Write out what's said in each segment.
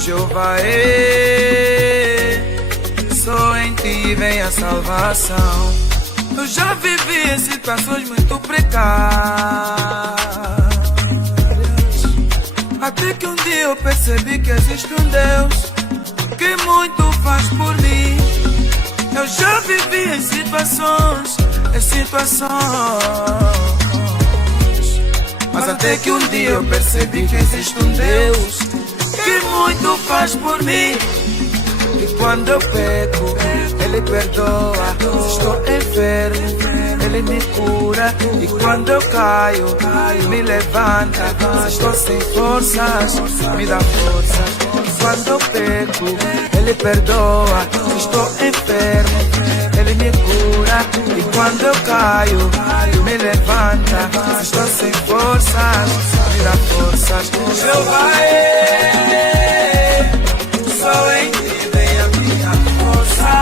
Jeová, só em ti vem a salvação. Eu já vivi em situações muito precárias, até que um dia eu percebi que existe um Deus que muito faz por mim. Eu já vivi em situações, mas até que um dia eu percebi que existe um Deus que muito faz por mim. E quando eu peco, Ele perdoa. Se estou enfermo, Ele me cura. E quando eu caio, me levanta. Se estou sem forças, me dá força. Quando eu peco, Ele perdoa. Se estou enfermo, Ele me cura. E quando eu caio, me levanta. Se estou sem forças, me dá forças. Jeová, só em ti vem a minha força.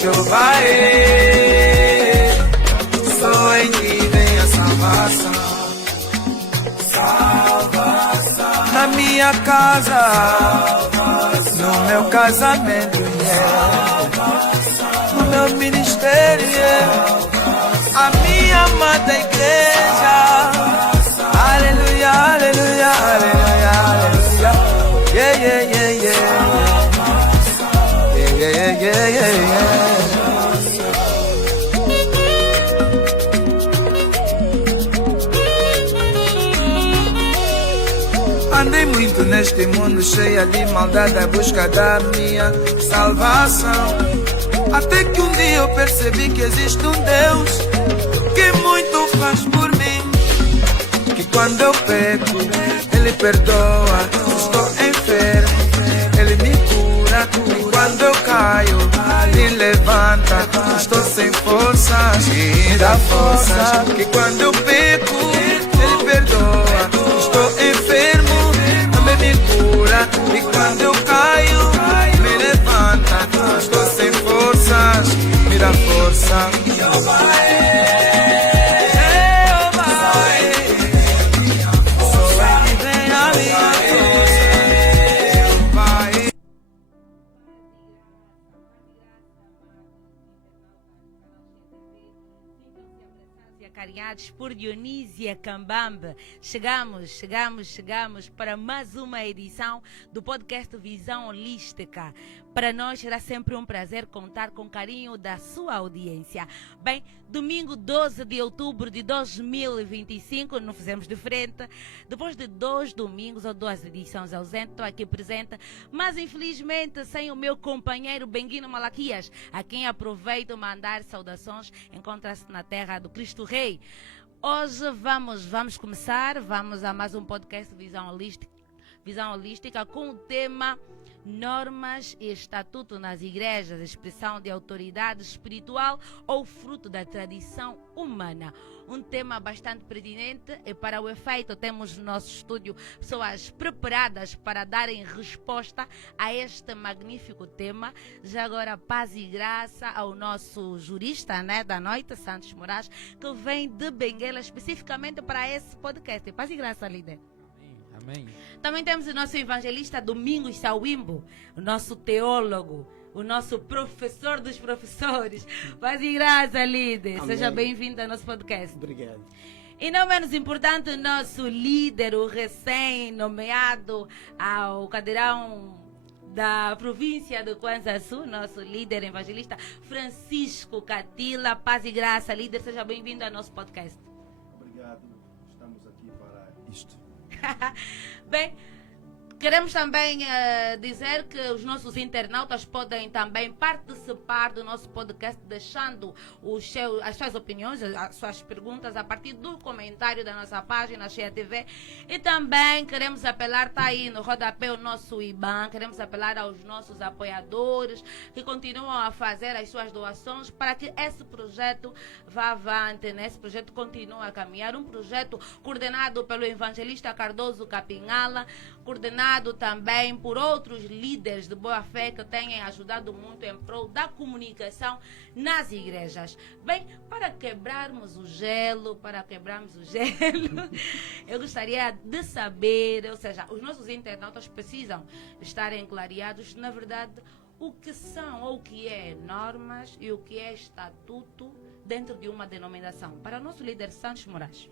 Jeová, só em ti vem a salvação. Salvação. Na minha casa, salvação. No meu casamento, no meu ministério, a minha amada igreja. Aleluia, aleluia, aleluia, aleluia. Yeah, yeah, yeah, yeah. Yeah, yeah, yeah, yeah, yeah. Andei muito neste mundo cheia de maldade à busca da minha salvação. Até que um dia eu percebi que existe um Deus que muito faz por mim. Que quando eu peco, Ele perdoa. Se estou enfermo, Ele me cura. E quando eu caio, me levanta. Se estou sem forças, me dá força. Que quando eu peco, Ele perdoa. Se estou enfermo, também me cura. E quando eu caio, me levanta. Se estou sem forças, me dá força. Acarinhados por Dionísia Cambambe, chegamos para mais uma edição do podcast Visão Holística. Para nós será sempre um prazer contar com o carinho da sua audiência. Bem, domingo 12 de outubro de 2025, não fizemos diferente. Depois de 2 domingos ou 2 edições ausentes, estou aqui presente, mas infelizmente sem o meu companheiro Benguino Malaquias, a quem aproveito mandar saudações, encontra-se na terra do Cristo Rei. Hoje vamos começar, vamos a mais um podcast Visão Holística com o tema Normas e Estatuto nas Igrejas, expressão de autoridade espiritual ou fruto da tradição humana. Um tema bastante pertinente e para o efeito temos no nosso estúdio pessoas preparadas para darem resposta a este magnífico tema. Já agora paz e graça ao nosso jurista, né, da noite, Santos Moraes, que vem de Benguela especificamente para esse podcast. Paz e graça, líder. Amém. Também temos o nosso evangelista Domingos Sauimbo, o nosso teólogo, o nosso professor dos professores. Paz e graça, líder. Amém. Seja bem-vindo ao nosso podcast. Obrigado. E não menos importante, o nosso líder, o recém-nomeado ao cadeirão da província do Kwanza Sul, nosso líder evangelista Francisco Catila. Paz e graça, líder. Seja bem-vindo ao nosso podcast. Obrigado. Estamos aqui para isto. Bem, queremos também dizer que os nossos internautas podem também participar do nosso podcast deixando as suas opiniões, as suas perguntas a partir do comentário da nossa página Cheia TV. E também queremos apelar, está aí no rodapé o nosso IBAN, queremos apelar aos nossos apoiadores que continuam a fazer as suas doações para que esse projeto vá avante, né? Esse projeto continue a caminhar, um projeto coordenado pelo evangelista Cardoso Capinhala, coordenado também por outros líderes de boa fé que têm ajudado muito em prol da comunicação nas igrejas. Bem, para quebrarmos o gelo, eu gostaria de saber, ou seja, os nossos internautas precisam estar clareados, na verdade, o que são ou o que é normas e o que é estatuto dentro de uma denominação. Para o nosso líder Santos Moraes.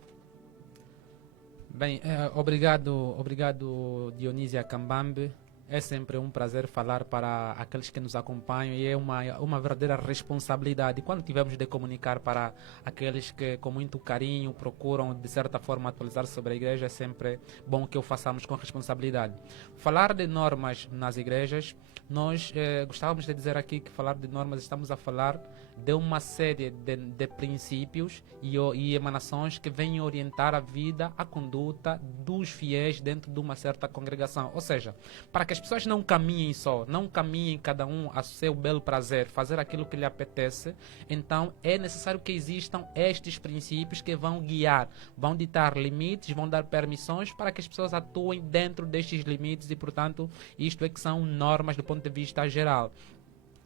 Bem, obrigado Dionísia Cambambe. É sempre um prazer falar para aqueles que nos acompanham e é uma verdadeira responsabilidade quando tivermos de comunicar para aqueles que com muito carinho procuram de certa forma atualizar sobre a igreja. É sempre bom que o façamos com responsabilidade. Falar de normas nas igrejas, nós gostávamos de dizer aqui que falar de normas, estamos a falar de uma série de princípios e emanações que vêm orientar a vida, a conduta dos fiéis dentro de uma certa congregação. Ou seja, para que as pessoas não caminhem só, não caminhem cada um a seu belo prazer, fazer aquilo que lhe apetece, então é necessário que existam estes princípios que vão guiar, vão ditar limites, vão dar permissões para que as pessoas atuem dentro destes limites e, portanto, isto é que são normas do ponto de vista geral.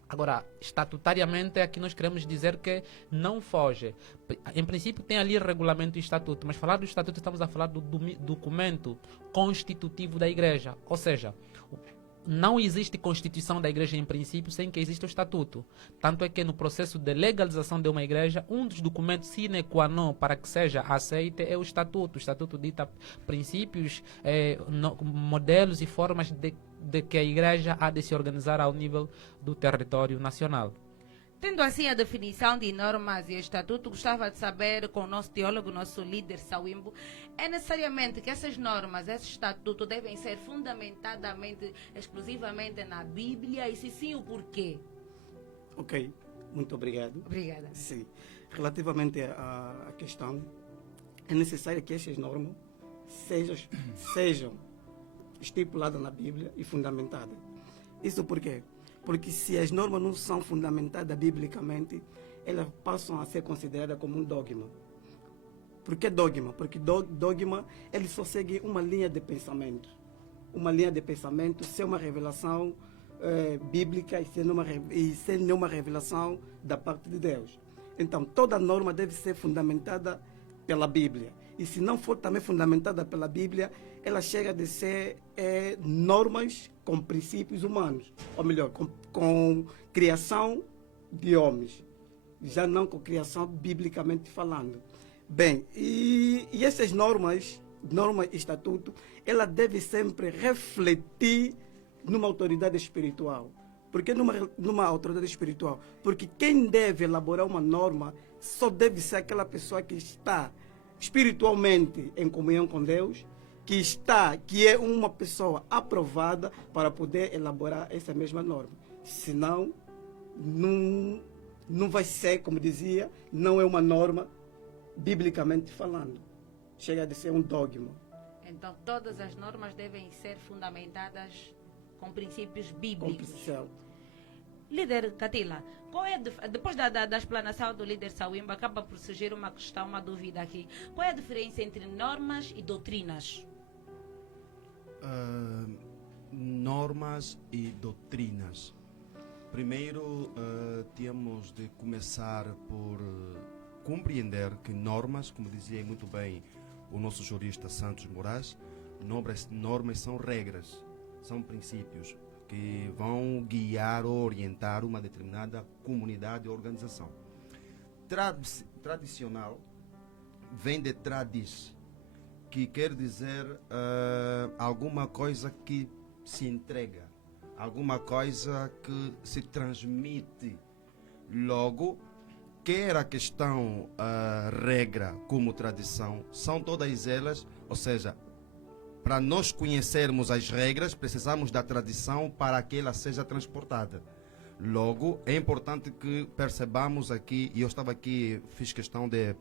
Agora, estatutariamente, aqui nós queremos dizer que não foge. Em princípio, tem ali regulamento e estatuto, mas falar do estatuto, estamos a falar do documento constitutivo da igreja. Ou seja, não existe constituição da igreja em princípio sem que exista o estatuto. Tanto é que no processo de legalização de uma igreja, um dos documentos sine qua non para que seja aceite é o estatuto. O estatuto dita princípios, modelos e formas de que a igreja há de se organizar ao nível do território nacional. Tendo assim a definição de normas e estatuto, gostava de saber com o nosso teólogo, nosso líder Sawimbo, é necessariamente que essas normas, esse estatuto devem ser fundamentadamente, exclusivamente na Bíblia, e se sim, o porquê? Ok, muito obrigado. Obrigada. Sim, relativamente à questão, é necessário que essas normas sejam estipuladas na Bíblia e fundamentadas. Isso por quê? Porque se as normas não são fundamentadas biblicamente, elas passam a ser consideradas como um dogma. Por que dogma? Porque dogma, ele só segue uma linha de pensamento. Uma linha de pensamento sem uma revelação bíblica e sem nenhuma revelação da parte de Deus. Então, toda norma deve ser fundamentada pela Bíblia. E se não for também fundamentada pela Bíblia, ela chega a ser normas com princípios humanos, ou melhor, com criação de homens, já não com criação biblicamente falando. Bem, e essas normas e estatuto, ela deve sempre refletir numa autoridade espiritual. Por que numa autoridade espiritual? Porque quem deve elaborar uma norma só deve ser aquela pessoa que está espiritualmente em comunhão com Deus, que é uma pessoa aprovada para poder elaborar essa mesma norma. Senão, não vai ser, como dizia, não é uma norma biblicamente falando. Chega a ser um dogma. Então, todas as normas devem ser fundamentadas com princípios bíblicos. Líder Catila, depois da explanação do líder Sawimba, acaba por surgir uma questão, uma dúvida aqui. Qual é a diferença entre normas e doutrinas? Normas e doutrinas. Primeiro, temos de começar por compreender que normas, como dizia muito bem o nosso jurista Santos Moraes, normas são regras, são princípios que vão guiar ou orientar uma determinada comunidade ou organização. Tradicional vem de tradis, que quer dizer alguma coisa que se entrega, alguma coisa que se transmite. Logo, quer a questão regra como tradição, são todas elas, ou seja, para nós conhecermos as regras, precisamos da tradição para que ela seja transportada. Logo, é importante que percebamos aqui, e eu estava aqui, fiz questão de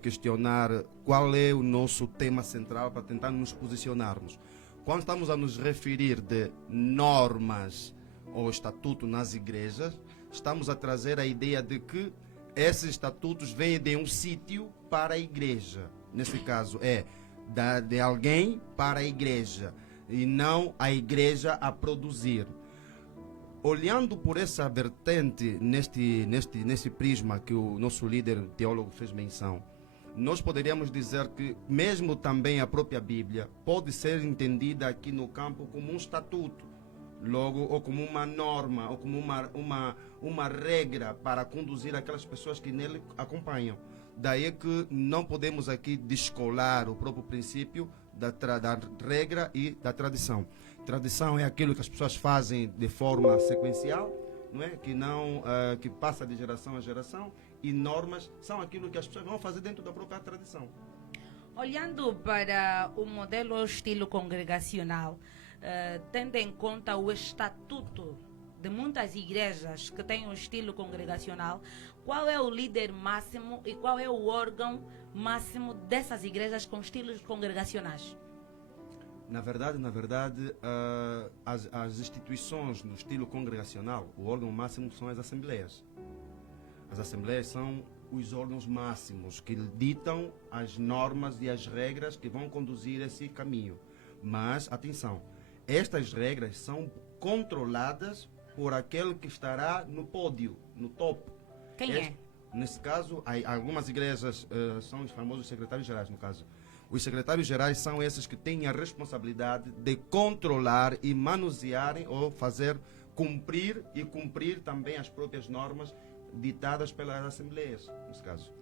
questionar qual é o nosso tema central para tentar nos posicionarmos. Quando estamos a nos referir de normas ou estatuto nas igrejas, estamos a trazer a ideia de que esses estatutos vêm de um sítio para a igreja. Nesse caso, de alguém para a igreja. e não a igreja a produzir. Olhando por essa vertente, nesse prisma que o nosso líder teólogo fez menção, nós poderíamos dizer que mesmo também a própria Bíblia pode ser entendida aqui no campo como um estatuto, logo, ou como uma norma, ou como uma regra para conduzir aquelas pessoas que nele acompanham. Daí que não podemos aqui descolar o próprio princípio da regra e da tradição. Tradição é aquilo que as pessoas fazem de forma sequencial, não é? Que passa de geração a geração, e normas são aquilo que as pessoas vão fazer dentro da própria tradição. Olhando para o modelo ou estilo congregacional, tendo em conta o estatuto de muitas igrejas que têm um estilo congregacional, qual é o líder máximo e qual é o órgão máximo dessas igrejas com estilos congregacionais? Na verdade, as instituições no estilo congregacional, o órgão máximo são as assembleias. As assembleias são os órgãos máximos que ditam as normas e as regras que vão conduzir esse caminho. Mas, atenção, estas regras são controladas por aquele que estará no pódio, no topo. Quem é? Nesse caso, algumas igrejas são os famosos secretários gerais, no caso. Os secretários gerais são esses que têm a responsabilidade de controlar e manusearem ou fazer cumprir também as próprias normas ditadas pelas assembleias, nesse caso.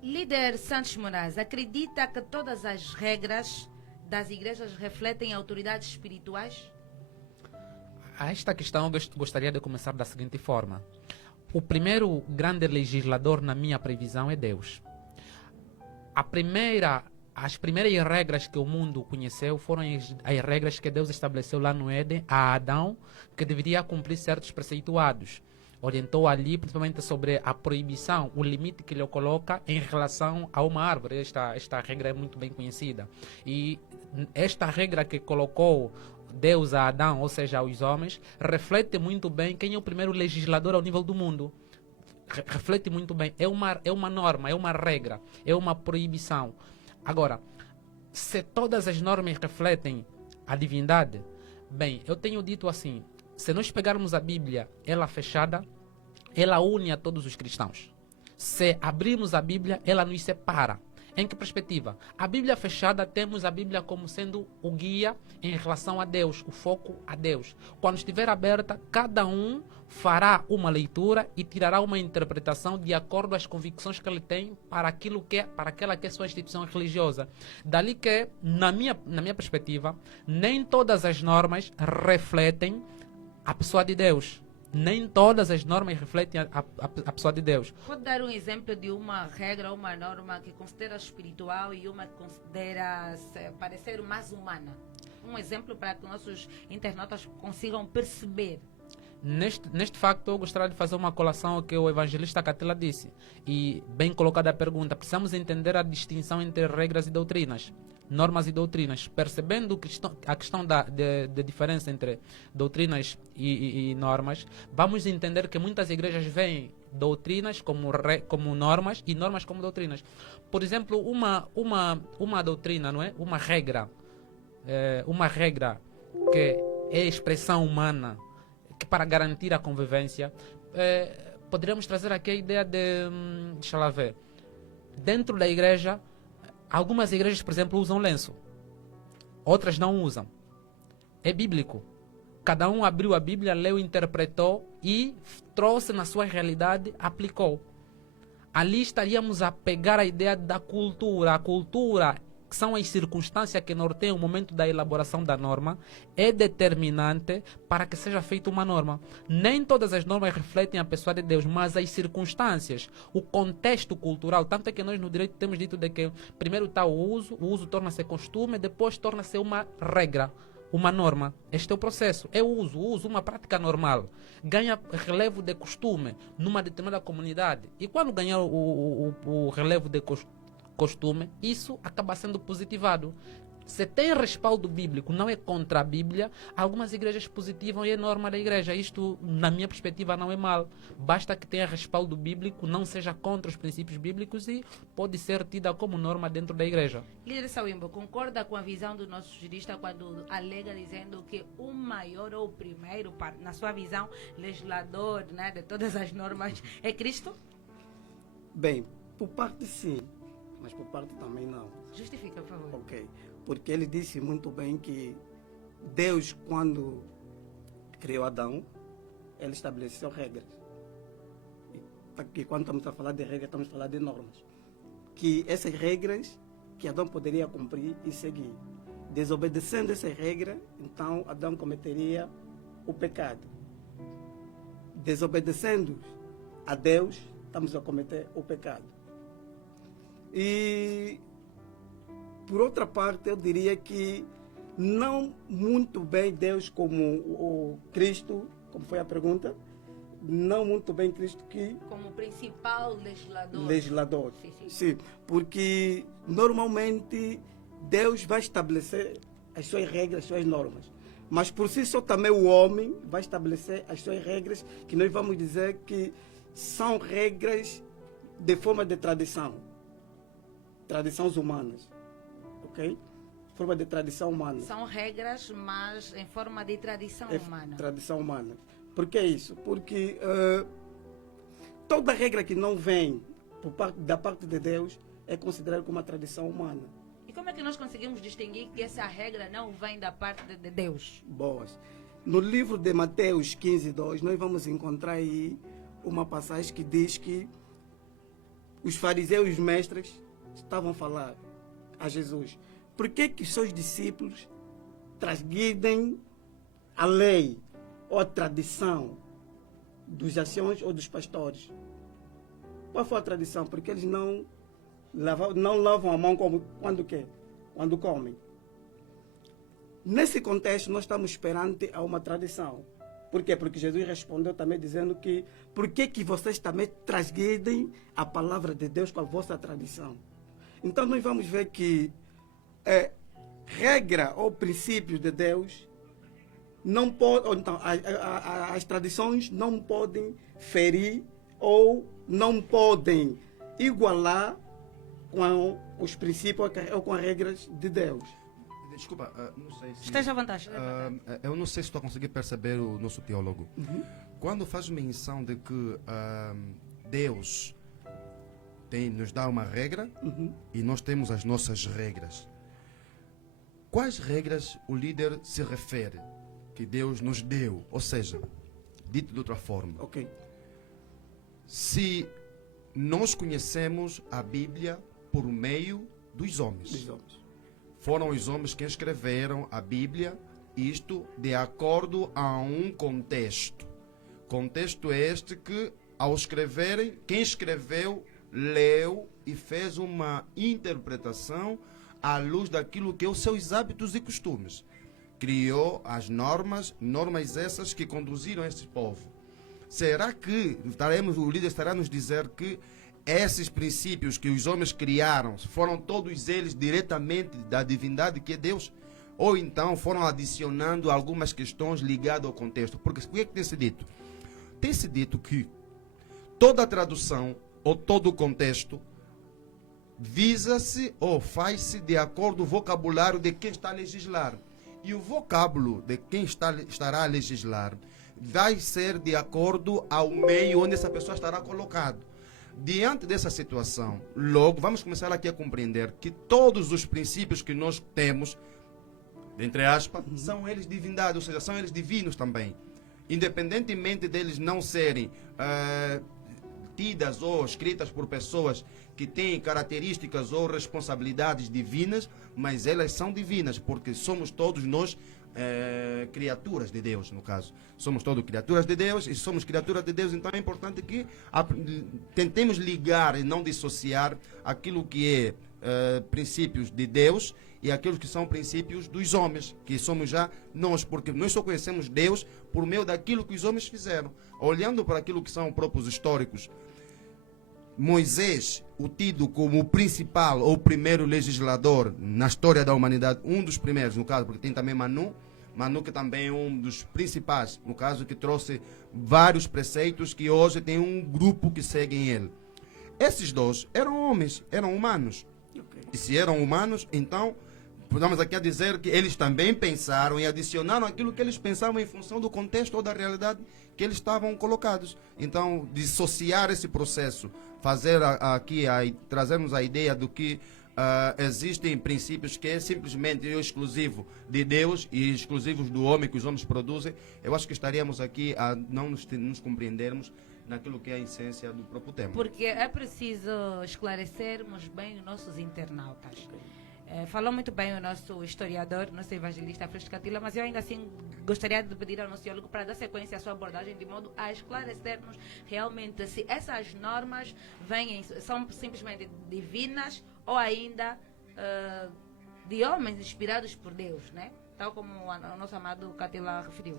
Líder Santos Moraes, acredita que todas as regras das igrejas refletem autoridades espirituais? A esta questão eu gostaria de começar da seguinte forma. O primeiro grande legislador, na minha previsão, é Deus. As primeiras regras que o mundo conheceu foram as regras que Deus estabeleceu lá no Éden a Adão, que deveria cumprir certos preceituados. Orientou ali principalmente sobre a proibição, o limite que ele coloca em relação a uma árvore. Esta regra é muito bem conhecida. E esta regra que colocou Deus a Adão, ou seja, aos homens, reflete muito bem quem é o primeiro legislador ao nível do mundo. Reflete muito bem. É uma norma, é uma regra, é uma proibição. Agora, se todas as normas refletem a divindade, bem, eu tenho dito assim, se nós pegarmos a Bíblia, ela fechada, ela une a todos os cristãos. Se abrirmos a Bíblia, ela nos separa. Em que perspectiva? A Bíblia fechada, temos a Bíblia como sendo o guia em relação a Deus, o foco a Deus. Quando estiver aberta, cada um fará uma leitura e tirará uma interpretação de acordo às convicções que ele tem para aquela que é sua instituição religiosa. Dali que, na minha perspectiva, nem todas as normas refletem a pessoa de Deus. Nem todas as normas refletem a pessoa de Deus. Pode dar um exemplo de uma regra, uma norma que considera espiritual e uma que considera parecer mais humana? Um exemplo para que nossos internautas consigam perceber. Neste facto, eu gostaria de fazer uma colação ao que o evangelista Catila disse. E bem colocada a pergunta, precisamos entender a distinção entre regras e doutrinas. Normas e doutrinas. Percebendo a questão da diferença entre doutrinas e normas, vamos entender que muitas igrejas veem doutrinas como normas e normas como doutrinas. Por exemplo, uma doutrina, não é? Uma regra que é expressão humana, que para garantir a convivência, poderíamos trazer aqui a ideia de, deixa lá ver, dentro da igreja, algumas igrejas, por exemplo, usam lenço, outras não usam. É bíblico. Cada um abriu a Bíblia, leu, interpretou e trouxe na sua realidade, aplicou. Ali estaríamos a pegar a ideia da cultura. A cultura, que são as circunstâncias que norteiam o momento da elaboração da norma, é determinante para que seja feita uma norma. Nem todas as normas refletem a pessoa de Deus, mas as circunstâncias, o contexto cultural. Tanto é que nós no direito temos dito de que primeiro está o uso torna-se costume, depois torna-se uma regra, uma norma. Este é o processo. É o uso, uma prática normal. Ganha relevo de costume numa determinada comunidade. E quando ganhar o relevo de costume, isso acaba sendo positivado. Se tem respaldo bíblico, não é contra a Bíblia, algumas igrejas positivam e é norma da igreja. Isto, na minha perspectiva, não é mal. Basta que tenha respaldo bíblico, não seja contra os princípios bíblicos e pode ser tida como norma dentro da igreja. Líder Sauimbo, concorda com a visão do nosso jurista quando alega dizendo que o maior ou o primeiro, na sua visão, legislador, né, de todas as normas é Cristo? Bem, por parte sim, mas por parte também não. Justifica, por favor. Ok. Porque ele disse muito bem que Deus, quando criou Adão, ele estabeleceu regras. E quando estamos a falar de regras, estamos a falar de normas. Que essas regras que Adão poderia cumprir e seguir. Desobedecendo essa regra, então Adão cometeria o pecado. Desobedecendo a Deus, estamos a cometer o pecado. E, por outra parte, eu diria que não muito bem Deus como o Cristo, como foi a pergunta, não muito bem Cristo que... Como principal legislador. Legislador, Sim, sim. sim. Porque normalmente Deus vai estabelecer as suas regras, as suas normas. Mas por si só também o homem vai estabelecer as suas regras, que nós vamos dizer que são regras de forma de tradição. Tradições humanas. Ok? Forma de tradição humana. São regras, mas em forma de tradição humana. Tradição humana. Por que isso? Porque toda regra que não vem da parte de Deus é considerada como uma tradição humana. E como é que nós conseguimos distinguir que essa regra não vem da parte de Deus? Boas. No livro de Mateus 15:2, nós vamos encontrar aí uma passagem que diz que os fariseus e os mestres estavam a falar a Jesus: por que os seus discípulos transgridem a lei ou a tradição dos anciãos ou dos pastores? Qual foi a tradição? Porque eles não lavam a mão quando comem. Nesse contexto, nós estamos perante a uma tradição. Por quê? Porque Jesus respondeu também dizendo que por que vocês também transgridem a palavra de Deus com a vossa tradição? Então nós vamos ver que regra ou princípios de Deus não pode, ou então, as tradições não podem ferir ou não podem igualar com os princípios ou com as regras de Deus. Desculpa, não sei se... Esteja à vontade. Eu não sei se estou a conseguir perceber o nosso teólogo. Quando faz menção de que Deus nos dá uma regra e nós temos as nossas regras, quais regras o líder se refere que Deus nos deu? Ou seja, dito de outra forma, Ok. se nós conhecemos a Bíblia por meio dos homens. Dos homens. Foram os homens que escreveram a Bíblia, isto de acordo a um contexto. Contexto este que, ao escreverem, quem escreveu, leu e fez uma interpretação à luz daquilo que é os seus hábitos e costumes. Criou as normas essas que conduziram esse povo. Será que o líder estará a nos dizer que esses princípios que os homens criaram foram todos eles diretamente da divindade que é Deus? Ou então foram adicionando algumas questões ligadas ao contexto? Porque o que é que tem-se dito? Tem-se dito que toda tradução ou todo o contexto visa-se ou faz-se de acordo com o vocabulário de quem está a legislar. E o vocábulo de quem estará a legislar vai ser de acordo ao meio onde essa pessoa estará colocada. Diante dessa situação, logo vamos começar aqui a compreender que todos os princípios que nós temos, entre aspas, são eles divindade, ou seja, são eles divinos também. Independentemente deles não serem tidas ou escritas por pessoas que têm características ou responsabilidades divinas, mas elas são divinas, porque somos todos nós criaturas de Deus, no caso. Somos todos criaturas de Deus, e somos criaturas de Deus, então é importante que tentemos ligar e não dissociar aquilo que é princípios de Deus e aquilo que são princípios dos homens, que somos já nós, porque nós só conhecemos Deus por meio daquilo que os homens fizeram. Olhando para aquilo que são próprios históricos, Moisés, o tido como o principal ou o primeiro legislador na história da humanidade, um dos primeiros, no caso, porque tem também Manu que também é um dos principais, no caso, que trouxe vários preceitos que hoje tem um grupo que segue ele. Esses dois eram homens, eram humanos. Ok. E se eram humanos, então, podemos aqui a dizer que eles também pensaram e adicionaram aquilo que eles pensavam em função do contexto ou da realidade que eles estavam colocados. Então, dissociar esse processo, fazer trazermos a ideia do que existem princípios que é simplesmente exclusivo de Deus e exclusivos do homem, que os homens produzem, eu acho que estaríamos aqui a não nos compreendermos naquilo que é a essência do próprio tema. Porque é preciso esclarecermos bem os nossos internautas. Falou muito bem o nosso historiador, nosso evangelista Freixo Catila, mas eu ainda assim gostaria de pedir ao nosso teólogo para dar sequência à sua abordagem, de modo a esclarecermos realmente se essas normas são simplesmente divinas ou ainda de homens inspirados por Deus, né? Tal como o nosso amado Catila referiu.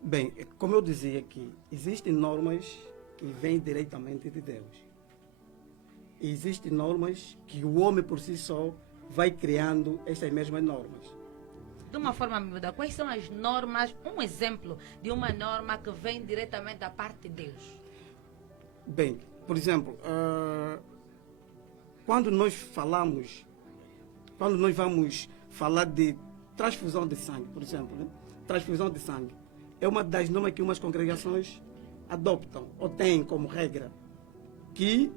Bem, como eu dizia aqui, existem normas que vêm diretamente de Deus. E existem normas que o homem por si só vai criando essas mesmas normas. De uma forma miúda, quais são as normas, um exemplo de uma norma que vem diretamente da parte de Deus? Bem, por exemplo, quando nós vamos falar de transfusão de sangue, por exemplo, né? Transfusão de sangue é uma das normas que umas congregações adoptam ou têm como regra, que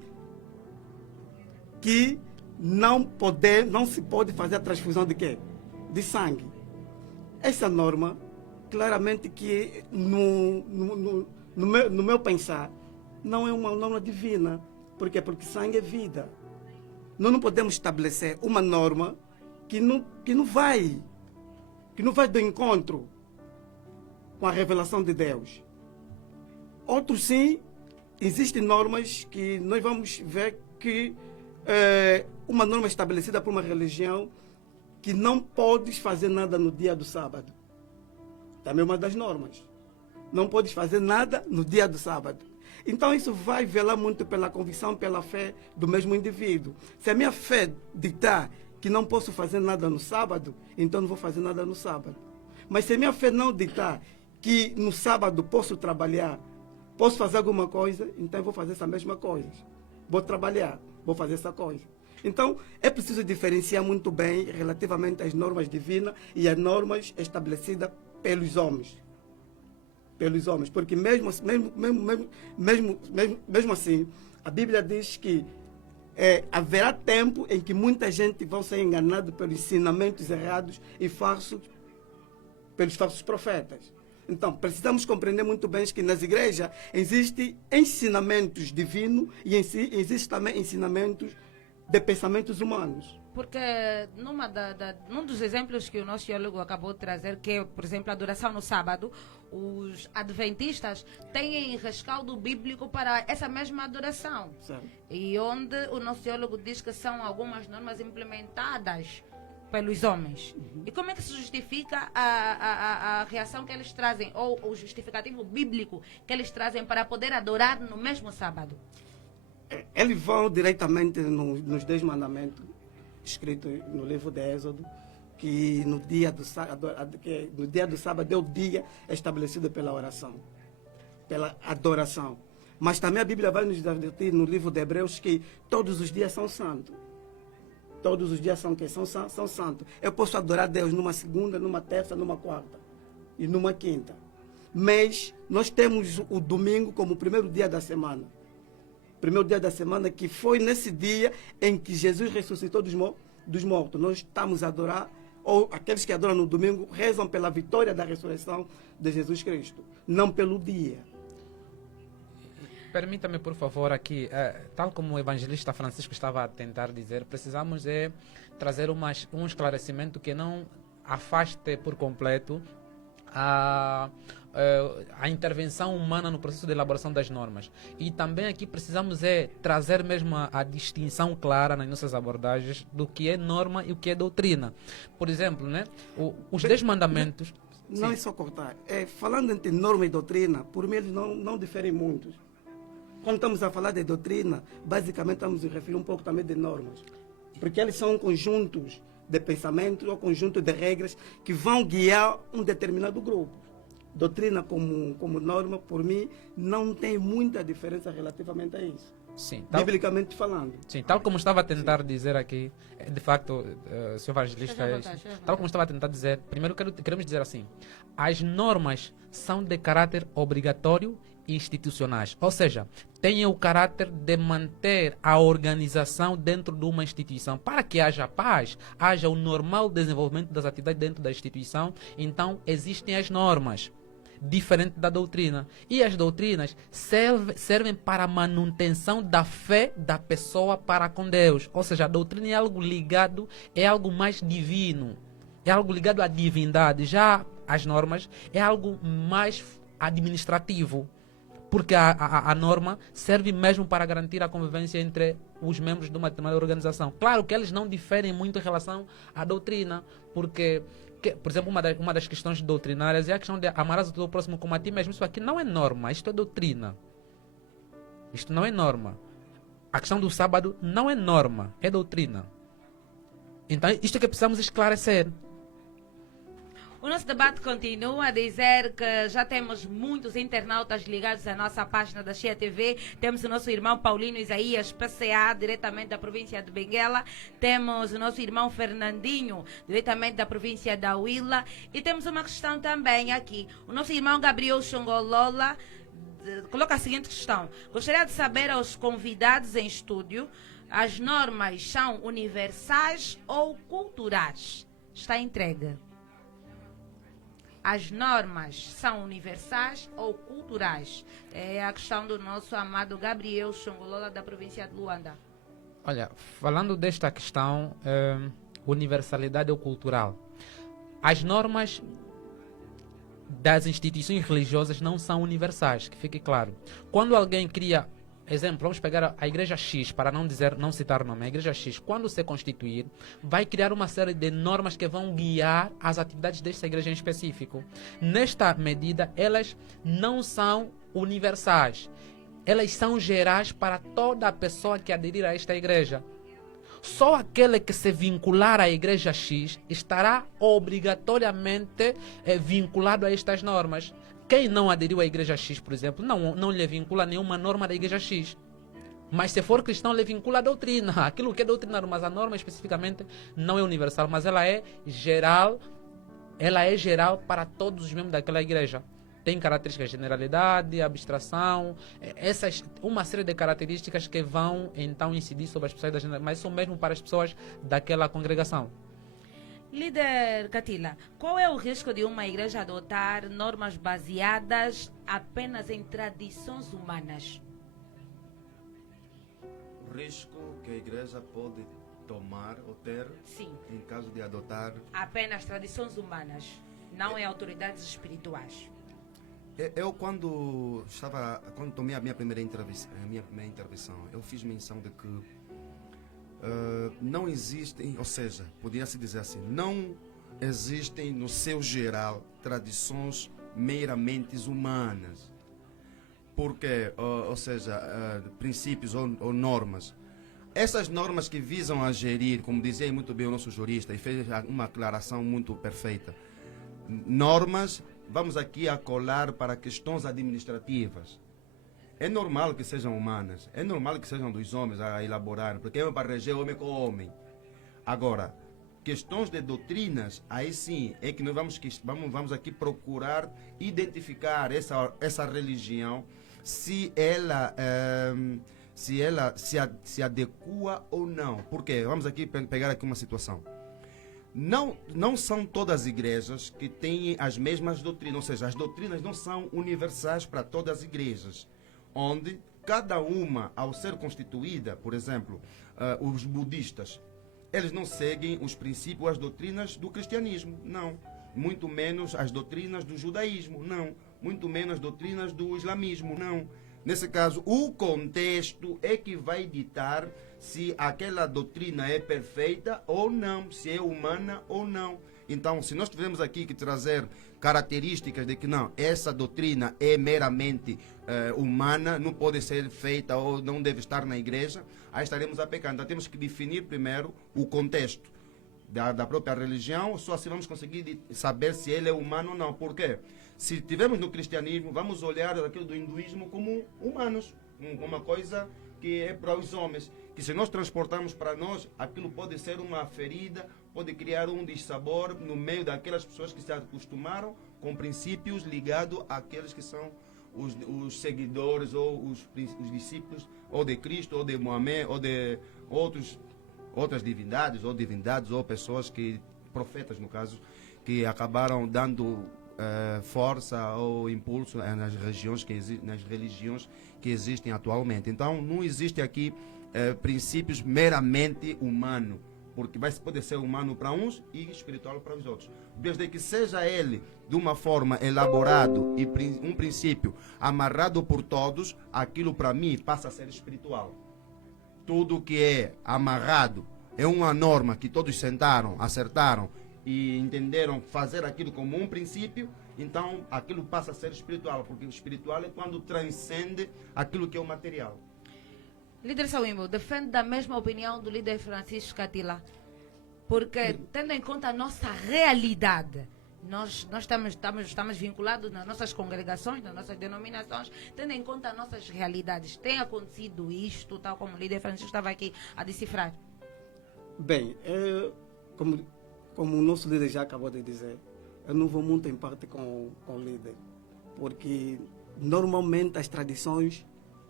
não se pode fazer a transfusão de quê? De sangue. Essa norma, claramente que no meu pensar, não é uma norma divina. Por quê? Porque sangue é vida. Nós não podemos estabelecer uma norma que não vai do encontro com a revelação de Deus. Outros sim, existem normas que nós vamos ver que uma norma estabelecida por uma religião que não podes fazer nada no dia do sábado. Também é uma das normas. Não podes fazer nada no dia do sábado. Então isso vai velar muito pela convicção, pela fé do mesmo indivíduo. Se a minha fé ditar que não posso fazer nada no sábado, então não vou fazer nada no sábado. Mas se a minha fé não ditar que no sábado posso trabalhar, posso fazer alguma coisa, então eu vou fazer essa mesma coisa. Vou trabalhar, vou fazer essa coisa. Então, é preciso diferenciar muito bem relativamente às normas divinas e às normas estabelecidas pelos homens. Pelos homens, porque mesmo assim, a Bíblia diz que haverá tempo em que muita gente vai ser enganada pelos ensinamentos errados e falsos, pelos falsos profetas. Então, precisamos compreender muito bem que nas igrejas existem ensinamentos divinos e existem também ensinamentos de pensamentos humanos. Porque num dos exemplos que o nosso teólogo acabou de trazer, que é, por exemplo, a adoração no sábado, os adventistas têm rescaldo bíblico para essa mesma adoração. Certo. E onde o nosso teólogo diz que são algumas normas implementadas pelos homens. E como é que se justifica a reação que eles trazem, ou o justificativo bíblico que eles trazem para poder adorar no mesmo sábado? Eles vão diretamente nos 10 mandamentos, escritos no livro de Êxodo, que no dia do sábado é o dia estabelecido pela oração, pela adoração. Mas também a Bíblia vai nos advertir no livro de Hebreus que todos os dias são santos. Todos os dias são santos. Eu posso adorar Deus numa segunda, numa terça, numa quarta e numa quinta. Mas nós temos o domingo como o primeiro dia da semana. Primeiro dia da semana, que foi nesse dia em que Jesus ressuscitou dos mortos. Nós estamos a adorar, ou aqueles que adoram no domingo rezam pela vitória da ressurreição de Jesus Cristo, não pelo dia. Permita-me, por favor, aqui, tal como o evangelista Francisco estava a tentar dizer, precisamos trazer um esclarecimento que não afaste por completo a intervenção humana no processo de elaboração das normas. E também aqui precisamos trazer mesmo a distinção clara nas nossas abordagens do que é norma e o que é doutrina. Por exemplo, né, os 10 mandamentos... Não é só cortar. Falando entre norma e doutrina, por mim eles não diferem muito. quando estamos a falar de doutrina, basicamente estamos a referir um pouco também de normas. Porque eles são conjuntos de pensamentos ou conjunto de regras que vão guiar um determinado grupo. Doutrina como norma, por mim, não tem muita diferença relativamente a isso. Sim, Biblicamente falando. Sim, tal como estava a tentar dizer aqui, de facto, Sr. Evangelista, tal como estava a tentar dizer, primeiro queremos dizer assim, as normas são de caráter obrigatório e institucionais, ou seja, têm o caráter de manter a organização dentro de uma instituição, para que haja paz, haja o normal desenvolvimento das atividades dentro da instituição, então existem as normas. Diferente da doutrina. E as doutrinas servem para a manutenção da fé da pessoa para com Deus. Ou seja, a doutrina é algo ligado, é algo mais divino. É algo ligado à divindade. Já as normas é algo mais administrativo. Porque a norma serve mesmo para garantir a convivência entre os membros de uma determinada organização. Claro que eles não diferem muito em relação à doutrina, porque... por exemplo, uma das questões doutrinárias é a questão de amarás o teu próximo como a ti mesmo. Isso aqui não é norma, isto é doutrina. Isto não é norma. A questão do sábado não é norma, é doutrina. Então, isto é que precisamos esclarecer. O nosso debate continua a dizer que já temos muitos internautas ligados à nossa página da Chia TV. Temos o nosso irmão Paulino Isaías, PCA, diretamente da província de Benguela. Temos o nosso irmão Fernandinho, diretamente da província da Huila. E temos uma questão também aqui. O nosso irmão Gabriel Xongolola coloca a seguinte questão. Gostaria de saber aos convidados em estúdio, as normas são universais ou culturais? Está entregue. As normas são universais ou culturais? É a questão do nosso amado Gabriel Xongolola, da província de Luanda. Olha, falando desta questão, universalidade ou cultural, as normas das instituições religiosas não são universais, que fique claro. Quando alguém cria, exemplo, vamos pegar a Igreja X, para não citar o nome, a Igreja X, quando se constituir, vai criar uma série de normas que vão guiar as atividades desta igreja em específico. Nesta medida, elas não são universais. Elas são gerais para toda a pessoa que aderir a esta igreja. Só aquele que se vincular à Igreja X estará obrigatoriamente vinculado a estas normas. Quem não aderiu à Igreja X, por exemplo, não lhe vincula nenhuma norma da Igreja X. Mas se for cristão, lhe vincula a doutrina. Aquilo que é doutrinário, mas a norma especificamente não é universal, mas ela é geral para todos os membros daquela igreja. Tem características de generalidade, abstração, uma série de características que vão então incidir sobre as pessoas da generalidade, mas são mesmo para as pessoas daquela congregação. Líder Catila, qual é o risco de uma igreja adotar normas baseadas apenas em tradições humanas? O risco que a igreja pode tomar ou ter, sim, em caso de adotar apenas tradições humanas, não em autoridades espirituais. Eu quando tomei a minha primeira intervenção, eu fiz menção de que não existem, ou seja, poderia-se dizer assim, não existem no seu geral tradições meramente humanas. Porque, ou seja, princípios ou normas. Essas normas que visam a gerir, como dizia muito bem o nosso jurista, e fez uma aclaração muito perfeita. Normas, vamos aqui a colar para questões administrativas. É normal que sejam humanas, é normal que sejam dos homens a elaborar, porque é para reger homem com homem. Agora, questões de doutrinas, aí sim, é que nós vamos aqui procurar identificar essa religião, se ela se adequa ou não. Porque, vamos aqui pegar aqui uma situação. Não são todas as igrejas que têm as mesmas doutrinas, ou seja, as doutrinas não são universais para todas as igrejas, onde cada uma, ao ser constituída, por exemplo, os budistas, eles não seguem os princípios, as doutrinas do cristianismo, não. Muito menos as doutrinas do judaísmo, não. Muito menos as doutrinas do islamismo, não. Nesse caso, o contexto é que vai ditar se aquela doutrina é perfeita ou não, se é humana ou não. Então, se nós tivermos aqui que trazer características de que não, essa doutrina é meramente humana, não pode ser feita ou não deve estar na igreja, aí estaremos a pecar. Então temos que definir primeiro o contexto da própria religião, só assim vamos conseguir saber se ele é humano ou não. Por quê? Se tivermos no cristianismo, vamos olhar aquilo do hinduísmo como humanos, uma coisa que é para os homens, que se nós transportarmos para nós, aquilo pode ser uma ferida, pode criar um dissabor no meio daquelas pessoas que se acostumaram com princípios ligados àqueles que são os seguidores ou os discípulos ou de Cristo, ou de Mohammed, ou de outras divindades ou pessoas que, profetas no caso, que acabaram dando força ou impulso nas religiões que existem atualmente. Então não existe aqui princípios meramente humanos, porque pode ser humano para uns e espiritual para os outros, desde que seja ele de uma forma elaborado e um princípio amarrado por todos, aquilo para mim passa a ser espiritual. Tudo que é amarrado é uma norma que todos sentaram, acertaram e entenderam fazer aquilo como um princípio, então aquilo passa a ser espiritual, porque o espiritual é quando transcende aquilo que é o material. Líder Sawimbo, defende da mesma opinião do líder Francisco Catila, porque tendo em conta a nossa realidade, nós estamos vinculados nas nossas congregações, nas nossas denominações, tendo em conta as nossas realidades. Tem acontecido isto, tal como o líder Francisco estava aqui a decifrar? Bem, como o nosso líder já acabou de dizer, eu não vou muito em parte com o líder, porque normalmente as tradições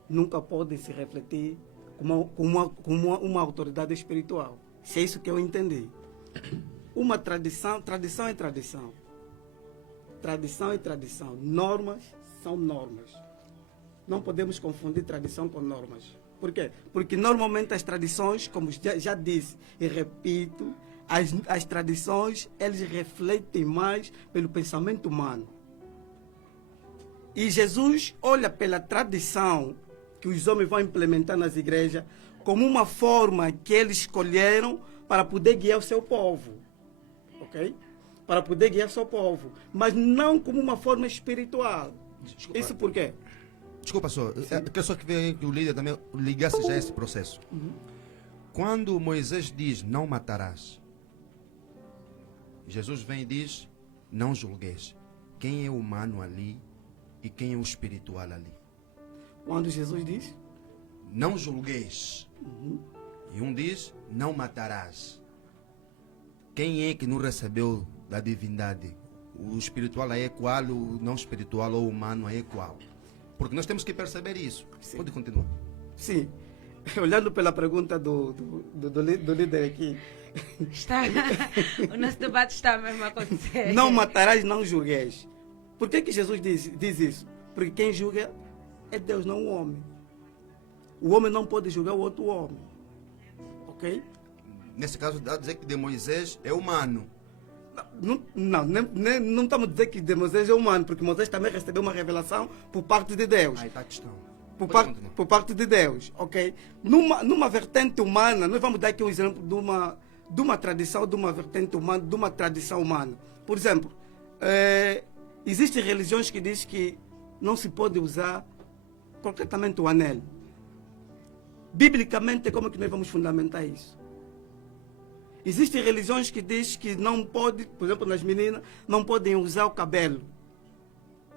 nunca podem se refletir como uma autoridade espiritual. Se é isso que eu entendi. Uma tradição é tradição. Tradição é tradição. Normas são normas. Não podemos confundir tradição com normas. Por quê? Porque normalmente as tradições, como já disse e repito, as tradições, eles refletem mais pelo pensamento humano. E Jesus olha pela tradição que os homens vão implementar nas igrejas como uma forma que eles escolheram para poder guiar o seu povo. Ok? Para poder guiar o seu povo. Mas não como uma forma espiritual. Desculpa. Isso por quê? Desculpa só, eu só queria que o líder também ligasse já esse processo. Quando Moisés diz não matarás, Jesus vem e diz não julgueis. Quem é o humano ali e quem é o espiritual ali? Quando Jesus diz não julgueis, e um diz não matarás. Quem é que não recebeu da divindade? O espiritual é qual, o não espiritual ou humano é qual? Porque nós temos que perceber isso. Sim. Pode continuar. Sim. Olhando pela pergunta do líder aqui, O nosso debate está mesmo a acontecer. não matarás, não julgueis. Por que Jesus diz isso? Porque quem julga é Deus, não o homem. O homem não pode julgar o outro homem. Ok? Nesse caso, dá a dizer que de Moisés é humano. Não estamos a dizer que de Moisés é humano, porque Moisés também recebeu uma revelação por parte de Deus. Aí está a questão. Por parte de Deus, ok? Numa vertente humana, nós vamos dar aqui um exemplo de uma tradição, de uma vertente humana, de uma tradição humana. Por exemplo, existem religiões que dizem que não se pode usar concretamente o anel. Biblicamente, como é que nós vamos fundamentar isso? Existem religiões que dizem que não pode, por exemplo, nas meninas, não podem usar o cabelo.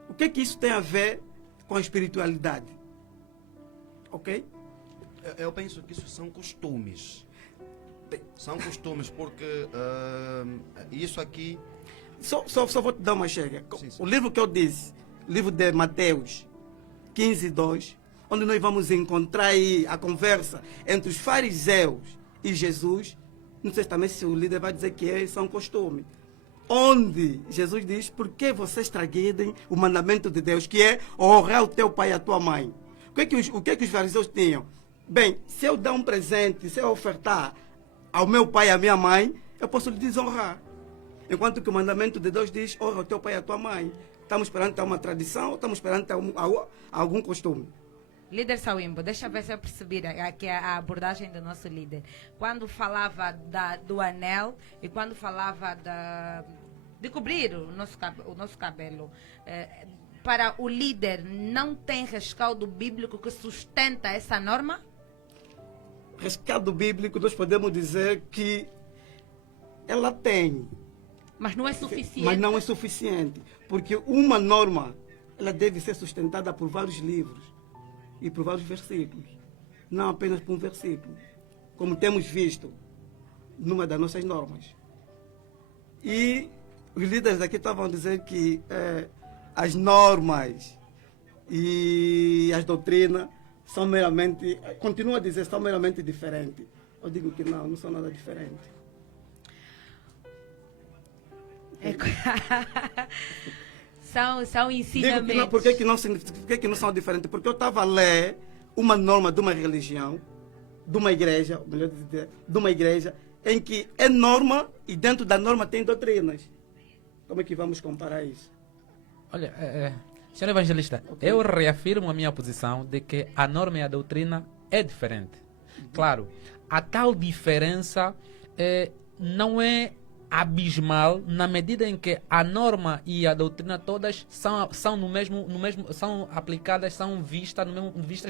O que é que isso tem a ver com a espiritualidade? Ok? Eu penso que isso são costumes. São costumes, porque isso aqui... Só vou te dar uma chega. Sim. O livro que eu disse, livro de Mateus 15:2, onde nós vamos encontrar aí a conversa entre os fariseus e Jesus. Não sei também se o líder vai dizer que são costumes. Onde Jesus diz, por que vocês transgridem o mandamento de Deus, que é honrar o teu pai e a tua mãe? O que é que os fariseus tinham? Bem, se eu dar um presente, se eu ofertar ao meu pai e à minha mãe, eu posso lhe desonrar. Enquanto que o mandamento de Deus diz, honra o teu pai e a tua mãe. Estamos perante uma tradição ou estamos perante algum costume? Líder Sawimbo, deixa eu ver se eu percebi aqui a abordagem do nosso líder. Quando falava do anel e quando falava de cobrir o nosso cabelo. Para o líder, não tem rescaldo bíblico que sustenta essa norma? Rescaldo bíblico, nós podemos dizer que ela tem, Mas não é suficiente. mas não é suficiente, porque uma norma ela deve ser sustentada por vários livros e por vários versículos, não apenas por um versículo, como temos visto numa das nossas normas. E os líderes aqui estavam a dizer que as normas e as doutrinas são meramente, continuam a dizer, são meramente diferentes. Eu digo que não são nada diferentes. São ensinamentos. Digo que não, por que não são diferentes? Porque eu estava a ler uma norma de uma religião, de uma igreja, melhor dizer, de uma igreja, em que é norma e dentro da norma tem doutrinas. Como é que vamos comparar isso? Olha, senhor evangelista, eu reafirmo a minha posição de que a norma e a doutrina é diferente. Claro, a tal diferença não é abismal na medida em que a norma e a doutrina todas são no mesmo são aplicadas, são vistas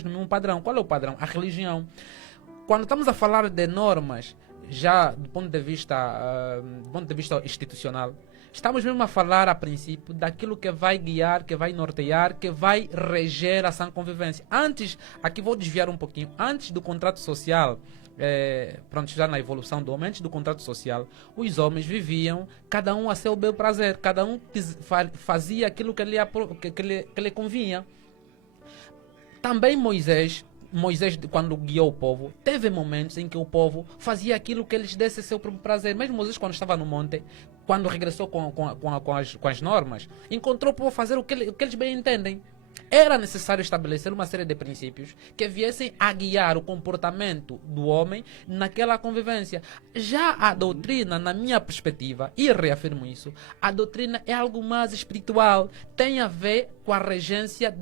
no mesmo padrão. Qual é o padrão? A religião. Quando estamos a falar de normas, já do ponto de vista institucional, estamos mesmo a falar a princípio daquilo que vai guiar, que vai nortear, que vai reger a sã convivência. Antes, aqui vou desviar um pouquinho, antes do contrato social, pronto, já na evolução do homem, antes do contrato social, os homens viviam, cada um a seu bel prazer, cada um fazia aquilo que lhe convinha. Também Moisés, quando guiou o povo, teve momentos em que o povo fazia aquilo que eles desse seu próprio prazer. Mesmo Moisés, quando estava no monte, quando regressou com as normas, encontrou o povo fazer o que eles bem entendem. Era necessário estabelecer uma série de princípios que viessem a guiar o comportamento do homem naquela convivência. Já a doutrina, na minha perspectiva, e reafirmo isso, a doutrina é algo mais espiritual, tem a ver com a regência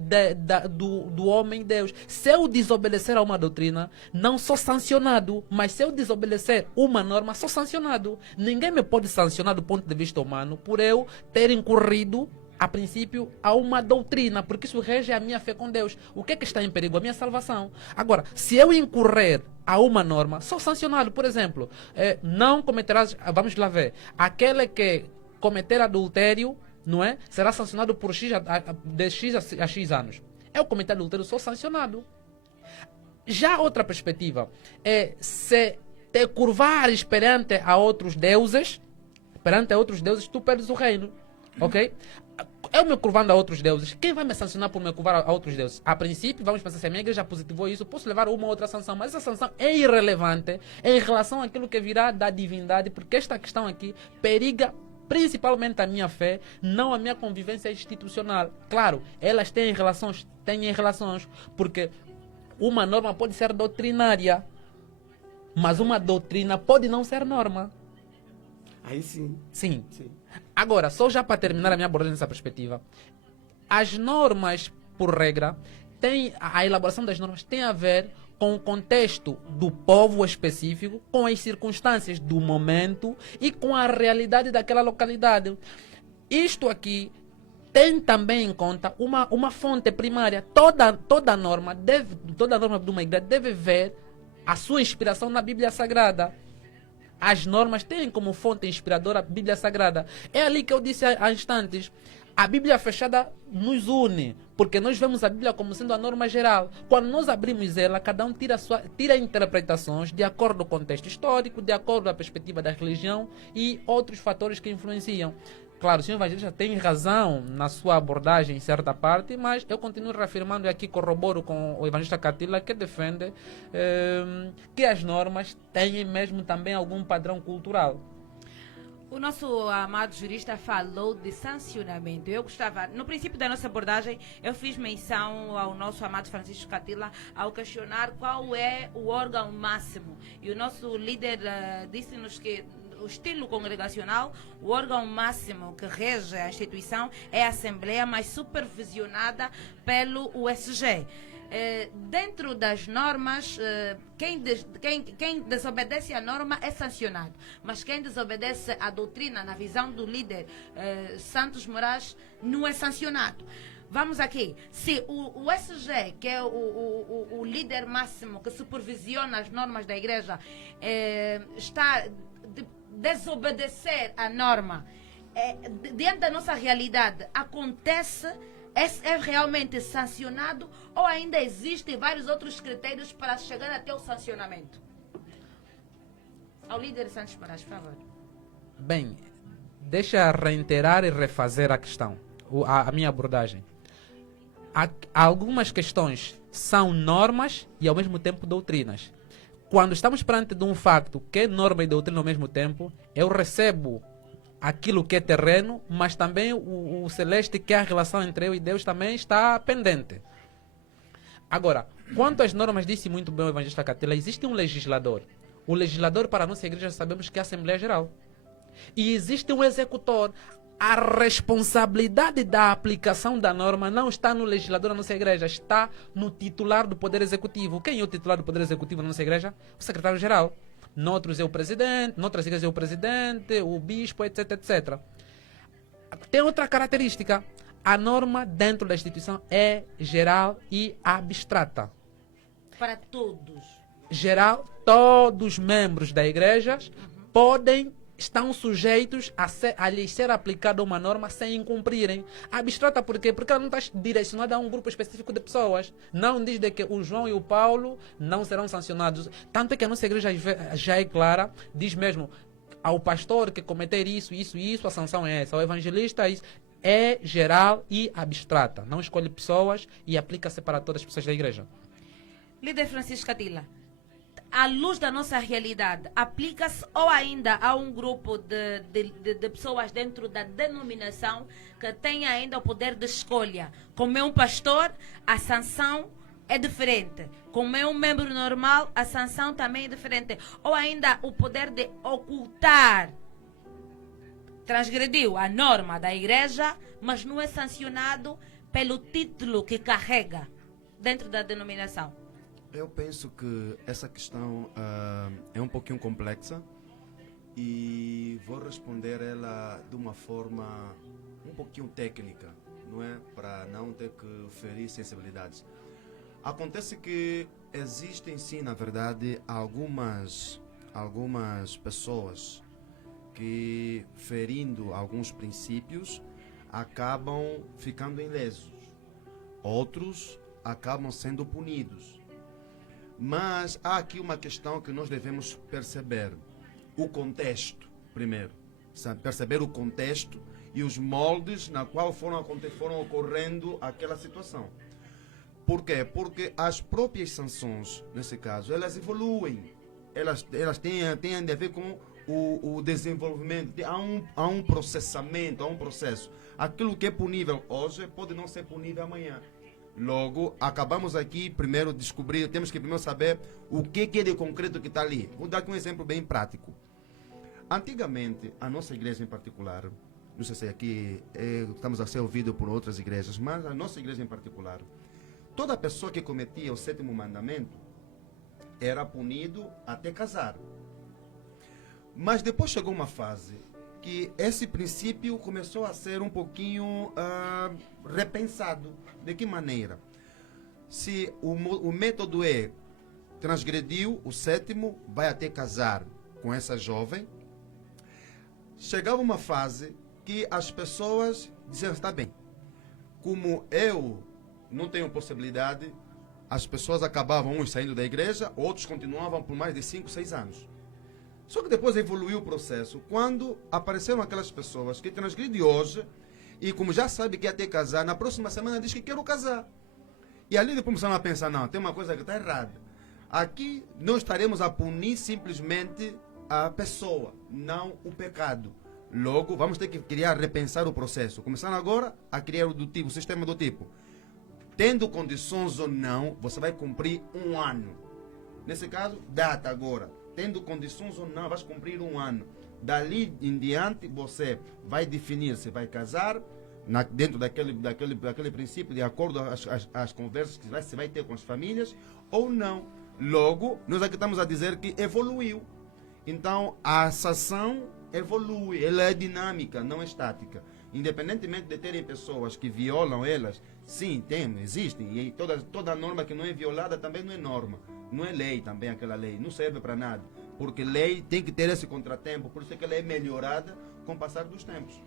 do homem Deus. Se eu desobedecer a uma doutrina, não sou sancionado, mas se eu desobedecer uma norma, sou sancionado. Ninguém me pode sancionar do ponto de vista humano por eu ter incorrido a princípio, a uma doutrina, porque isso rege a minha fé com Deus. O que é que está em perigo? A minha salvação. Agora, se eu incorrer a uma norma, sou sancionado. Por exemplo, não cometerás, vamos lá ver, aquele que cometer adultério, não é? Será sancionado por de X a X anos. Eu cometer adultério, sou sancionado. Já outra perspectiva é se te curvares perante a outros deuses, tu perdes o reino. Ok? Eu me curvando a outros deuses, quem vai me sancionar por me curvar a outros deuses? A princípio, vamos pensar, se a minha igreja positivou isso, posso levar uma outra sanção, mas essa sanção é irrelevante em relação àquilo que virá da divindade, porque esta questão aqui periga principalmente a minha fé, não a minha convivência institucional. Claro, elas têm relações, porque uma norma pode ser doutrinária, mas uma doutrina pode não ser norma. Aí sim. Sim. Agora, só já para terminar a minha abordagem nessa perspectiva, as normas, por regra, a elaboração das normas tem a ver com o contexto do povo específico, com as circunstâncias do momento e com a realidade daquela localidade. Isto aqui tem também em conta uma fonte primária. Toda norma de uma igreja deve ver a sua inspiração na Bíblia Sagrada. As normas têm como fonte inspiradora a Bíblia Sagrada. É ali que eu disse há instantes. A Bíblia fechada nos une, porque nós vemos a Bíblia como sendo a norma geral. Quando nós abrimos ela, cada um tira interpretações de acordo com o contexto histórico, de acordo com a perspectiva da religião e outros fatores que influenciam. Claro, o senhor evangelista tem razão na sua abordagem em certa parte, mas eu continuo reafirmando e aqui corroboro com o evangelista Catila, que defende que as normas têm mesmo também algum padrão cultural. O nosso amado jurista falou de sancionamento. Eu gostava, no princípio da nossa abordagem, eu fiz menção ao nosso amado Francisco Catila ao questionar qual é o órgão máximo. E o nosso líder disse-nos que o estilo congregacional, o órgão máximo que rege a instituição é a Assembleia, mas supervisionada pelo USG. Dentro das normas, quem desobedece a norma é sancionado, mas quem desobedece a doutrina, na visão do líder Santos Moraes, não é sancionado. Vamos aqui, se o SG, que é o líder máximo que supervisiona as normas da igreja, está a desobedecer a norma, diante da nossa realidade, acontece, é realmente sancionado ou ainda existem vários outros critérios para chegar até o sancionamento? Ao líder Santos Moraes, por favor. Bem, deixa reiterar e refazer a questão, a minha abordagem. Algumas questões são normas e ao mesmo tempo doutrinas. Quando estamos perante de um facto que é norma e doutrina ao mesmo tempo, eu recebo aquilo que é terreno, mas também o celeste, que é a relação entre eu e Deus, também está pendente. Agora, quanto às normas, disse muito bem o evangelista Catila, existe um legislador. O legislador, para a nossa igreja, sabemos que é a Assembleia Geral. E existe um executor. A responsabilidade da aplicação da norma não está no legislador da nossa igreja, está no titular do Poder Executivo. Quem é o titular do Poder Executivo da nossa igreja? O secretário-geral. Noutros é o presidente, noutras igrejas é o presidente, o bispo, etc, etc. Tem outra característica. A norma dentro da instituição é geral e abstrata. Para todos. Geral, todos os membros da igreja estão sujeitos a lhes ser aplicada uma norma sem incumprirem. Abstrata por quê? Porque ela não está direcionada a um grupo específico de pessoas. Não diz de que o João e o Paulo não serão sancionados. Tanto é que a nossa igreja já é clara, diz mesmo ao pastor que cometer isso, a sanção é essa. Ao evangelista, isso é geral e abstrata. Não escolhe pessoas e aplica-se para todas as pessoas da igreja. Líder Francisco Catila, à luz da nossa realidade, aplica-se ou ainda há um grupo de pessoas dentro da denominação que tem ainda o poder de escolha? Como é um pastor, a sanção é diferente. Como é um membro normal, a sanção também é diferente. Ou ainda o poder de ocultar. Transgrediu a norma da igreja, mas não é sancionado pelo título que carrega dentro da denominação. Eu penso que essa questão é um pouquinho complexa e vou responder ela de uma forma um pouquinho técnica, não é? Para não ter que ferir sensibilidades. Acontece que existem sim, na verdade, algumas pessoas que, ferindo alguns princípios, acabam ficando ilesos. Outros acabam sendo punidos. Mas há aqui uma questão que nós devemos perceber. O contexto, primeiro. Perceber o contexto e os moldes na qual foram ocorrendo aquela situação. Por quê? Porque as próprias sanções, nesse caso, elas evoluem. Elas têm a ver com o desenvolvimento. Há um processamento, há um processo. Aquilo que é punível hoje pode não ser punível amanhã. Logo, acabamos aqui primeiro descobrir, temos que primeiro saber o que é de concreto que está ali. Vou dar aqui um exemplo bem prático. Antigamente, a nossa igreja em particular, não sei se aqui estamos a ser ouvidos por outras igrejas, mas a nossa igreja em particular, toda pessoa que cometia o 7º mandamento era punido até casar. Mas depois chegou uma fase que esse princípio começou a ser um pouquinho repensado. De que maneira? Se o método é transgrediu o 7º, vai até casar com essa jovem, chegava uma fase que as pessoas diziam, está bem, como eu não tenho possibilidade, as pessoas acabavam uns saindo da igreja, outros continuavam por mais de 5, 6 anos. Só que depois evoluiu o processo, quando apareceram aquelas pessoas que transgridem hoje, e como já sabe que ia ter casar, na próxima semana diz que quero casar. E ali depois começaram a pensar, não, tem uma coisa que está errada. Aqui não estaremos a punir simplesmente a pessoa, não o pecado. Logo, vamos ter que repensar o processo. Começando agora a criar o sistema do tipo. Tendo condições ou não, você vai cumprir 1 ano. Nesse caso, data agora. Tendo condições ou não, vais cumprir 1 ano. Dali em diante, você vai definir se vai casar, dentro daquele princípio, de acordo às conversas que você vai ter com as famílias, ou não. Logo, nós aqui estamos a dizer que evoluiu. Então, a ação evolui, ela é dinâmica, não é estática. Independentemente de terem pessoas que violam elas, sim, existem. E toda norma que não é violada também não é norma. Não é lei também aquela lei, não serve para nada. Porque lei tem que ter esse contratempo, por isso é que ela é melhorada com o passar dos tempos.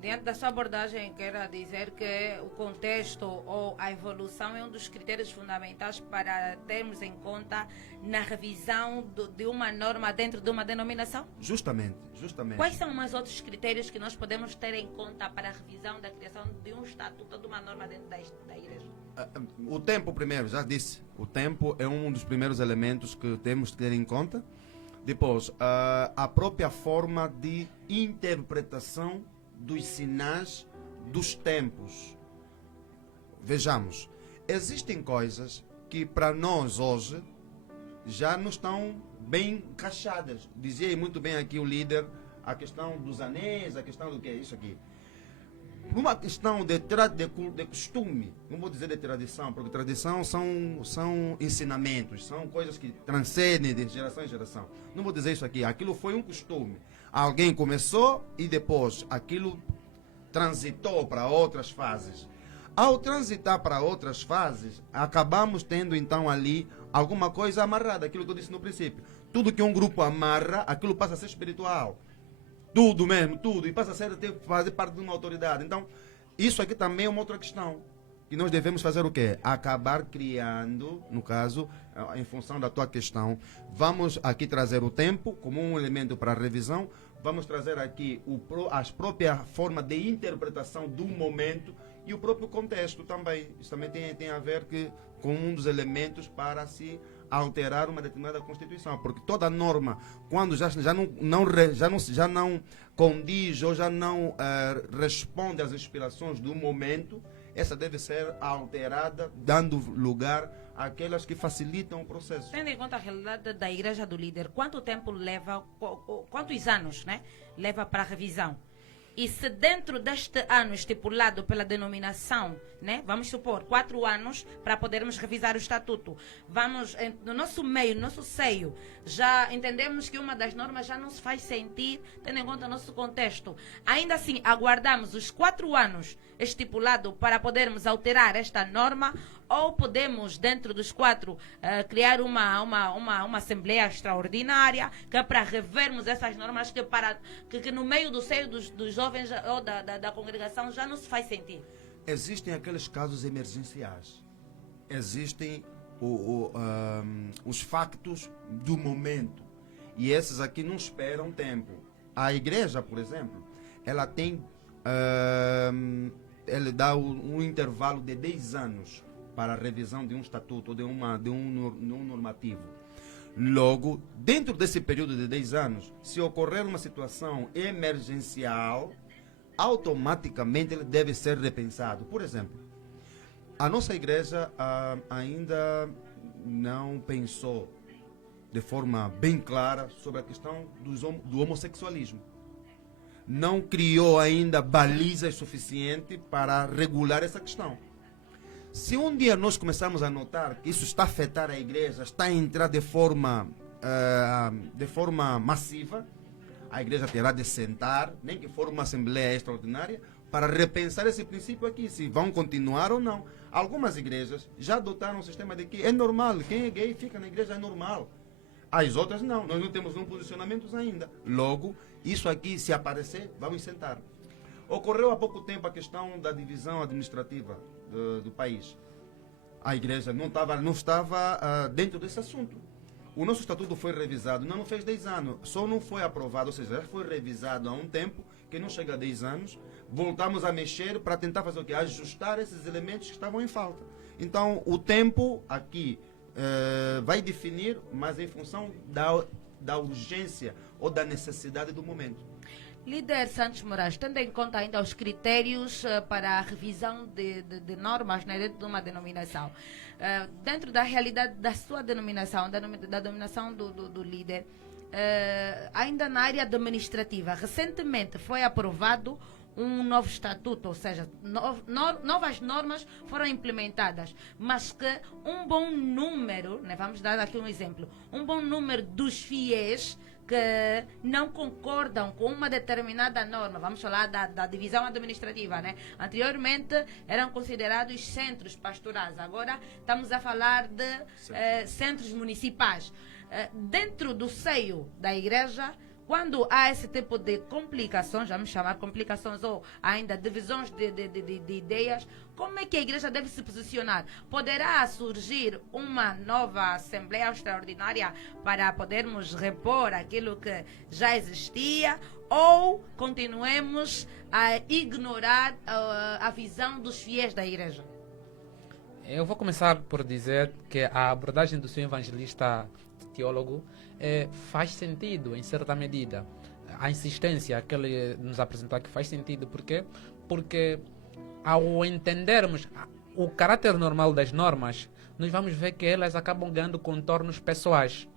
Dentro da sua abordagem, quero dizer que o contexto ou a evolução é um dos critérios fundamentais para termos em conta na revisão de uma norma dentro de uma denominação? Justamente. Quais são mais outros critérios que nós podemos ter em conta para a revisão da criação de um estatuto, de uma norma dentro da igreja? O tempo primeiro, já disse. O tempo é um dos primeiros elementos que temos que ter em conta. Depois, a própria forma de interpretação dos sinais dos tempos. Vejamos, existem coisas que para nós hoje já não estão bem encaixadas. Dizia muito bem aqui o líder a questão dos anéis, a questão do que é isso aqui. Uma questão de costume, não vou dizer de tradição, porque tradição são ensinamentos, são coisas que transcendem de geração em geração. Não vou dizer isso aqui, aquilo foi um costume. Alguém começou e depois aquilo transitou para outras fases. Ao transitar para outras fases, acabamos tendo então ali alguma coisa amarrada, aquilo que eu disse no princípio. Tudo que um grupo amarra, aquilo passa a ser espiritual. Tudo mesmo, tudo. E passa a fazer parte de uma autoridade. Então, isso aqui também é uma outra questão. Que nós devemos fazer o quê? Acabar criando, no caso, em função da tua questão, vamos aqui trazer o tempo como um elemento para a revisão, vamos trazer aqui as próprias formas de interpretação do momento e o próprio contexto também. Isso também tem a ver com um dos elementos para se alterar uma determinada Constituição, porque toda norma, quando já não condiz ou já não responde às inspirações do momento, essa deve ser alterada, dando lugar àquelas que facilitam o processo. Tendo em conta a realidade da Igreja do Líder, quanto tempo leva, quantos anos, né, leva para a revisão? E se dentro deste ano estipulado pela denominação, né, vamos supor 4 anos para podermos revisar o estatuto, vamos no nosso meio, no nosso seio, já entendemos que uma das normas já não se faz sentir, tendo em conta o nosso contexto. Ainda assim, aguardamos os 4 anos estipulado para podermos alterar esta norma, ou podemos, dentro dos 4, criar uma assembleia extraordinária que é para revermos essas normas que no meio do seio dos jovens ou da congregação já não se faz sentir. Existem aqueles casos emergenciais. Existem os factos do momento. E esses aqui não esperam tempo. A igreja, por exemplo, ela tem... ela dá um intervalo de 10 anos para a revisão de um estatuto ou de um normativo. Logo, dentro desse período de 10 anos, se ocorrer uma situação emergencial, automaticamente ele deve ser repensado. Por exemplo, a nossa igreja ainda não pensou de forma bem clara sobre a questão do homossexualismo. Não criou ainda balizas suficientes para regular essa questão. Se um dia nós começarmos a notar que isso está a afetar a igreja, está a entrar de forma massiva, a igreja terá de sentar, nem que for uma assembleia extraordinária, para repensar esse princípio aqui, se vão continuar ou não. Algumas igrejas já adotaram um sistema de que é normal, quem é gay fica na igreja, é normal. As outras não, nós não temos um posicionamento ainda. Logo, isso aqui, se aparecer, vamos sentar. Ocorreu há pouco tempo a questão da divisão administrativa do país. A igreja não estava dentro desse assunto. O nosso estatuto foi revisado, não fez 10 anos, só não foi aprovado, ou seja, já foi revisado há um tempo, que não chega a 10 anos, voltamos a mexer para tentar fazer o quê? Ajustar esses elementos que estavam em falta. Então, o tempo aqui vai definir, mas em função da urgência ou da necessidade do momento. Líder Santos Moraes, tendo em conta ainda os critérios para a revisão de normas, né, dentro de uma denominação, dentro da realidade da sua denominação, da denominação do líder, ainda na área administrativa, recentemente foi aprovado um novo estatuto, ou seja, novas normas foram implementadas, mas que um bom número, né, vamos dar aqui um exemplo, um bom número dos fiéis que não concordam com uma determinada norma, vamos falar da divisão administrativa, né? Anteriormente eram considerados centros pastorais, agora estamos a falar de centros municipais. Dentro do seio da igreja, quando há esse tipo de complicações, vamos chamar complicações ou ainda divisões de ideias, como é que a igreja deve se posicionar? Poderá surgir uma nova Assembleia Extraordinária para podermos repor aquilo que já existia, ou continuemos a ignorar a visão dos fiéis da igreja? Eu vou começar por dizer que a abordagem do seu evangelista teólogo faz sentido em certa medida. A insistência que ele nos apresentou aqui faz sentido. Por quê? Porque ao entendermos o caráter normal das normas, nós vamos ver que elas acabam ganhando contornos pessoais.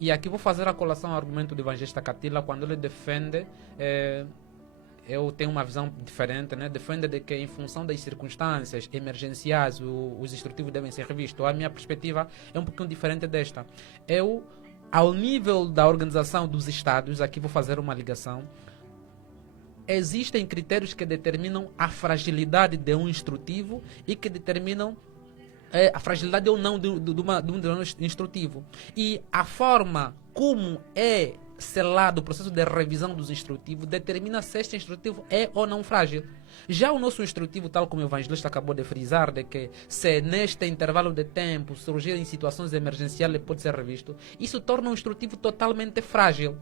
E aqui vou fazer a colação ao argumento do evangelista Catila quando ele defende, eu tenho uma visão diferente, né? Defende de que em função das circunstâncias emergenciais os instrutivos devem ser revistos. A minha perspectiva é um pouquinho diferente desta. Ao nível da organização dos Estados, aqui vou fazer uma ligação, existem critérios que determinam a fragilidade de um instrutivo e que determinam a fragilidade ou não de um instrutivo. E a forma como é selado o processo de revisão dos instrutivos determina se este instrutivo é ou não frágil. Já o nosso instrutivo, tal como o evangelista acabou de frisar, de que se neste intervalo de tempo surgirem situações emergenciais ele pode ser revisto, isso torna um instrutivo totalmente frágil.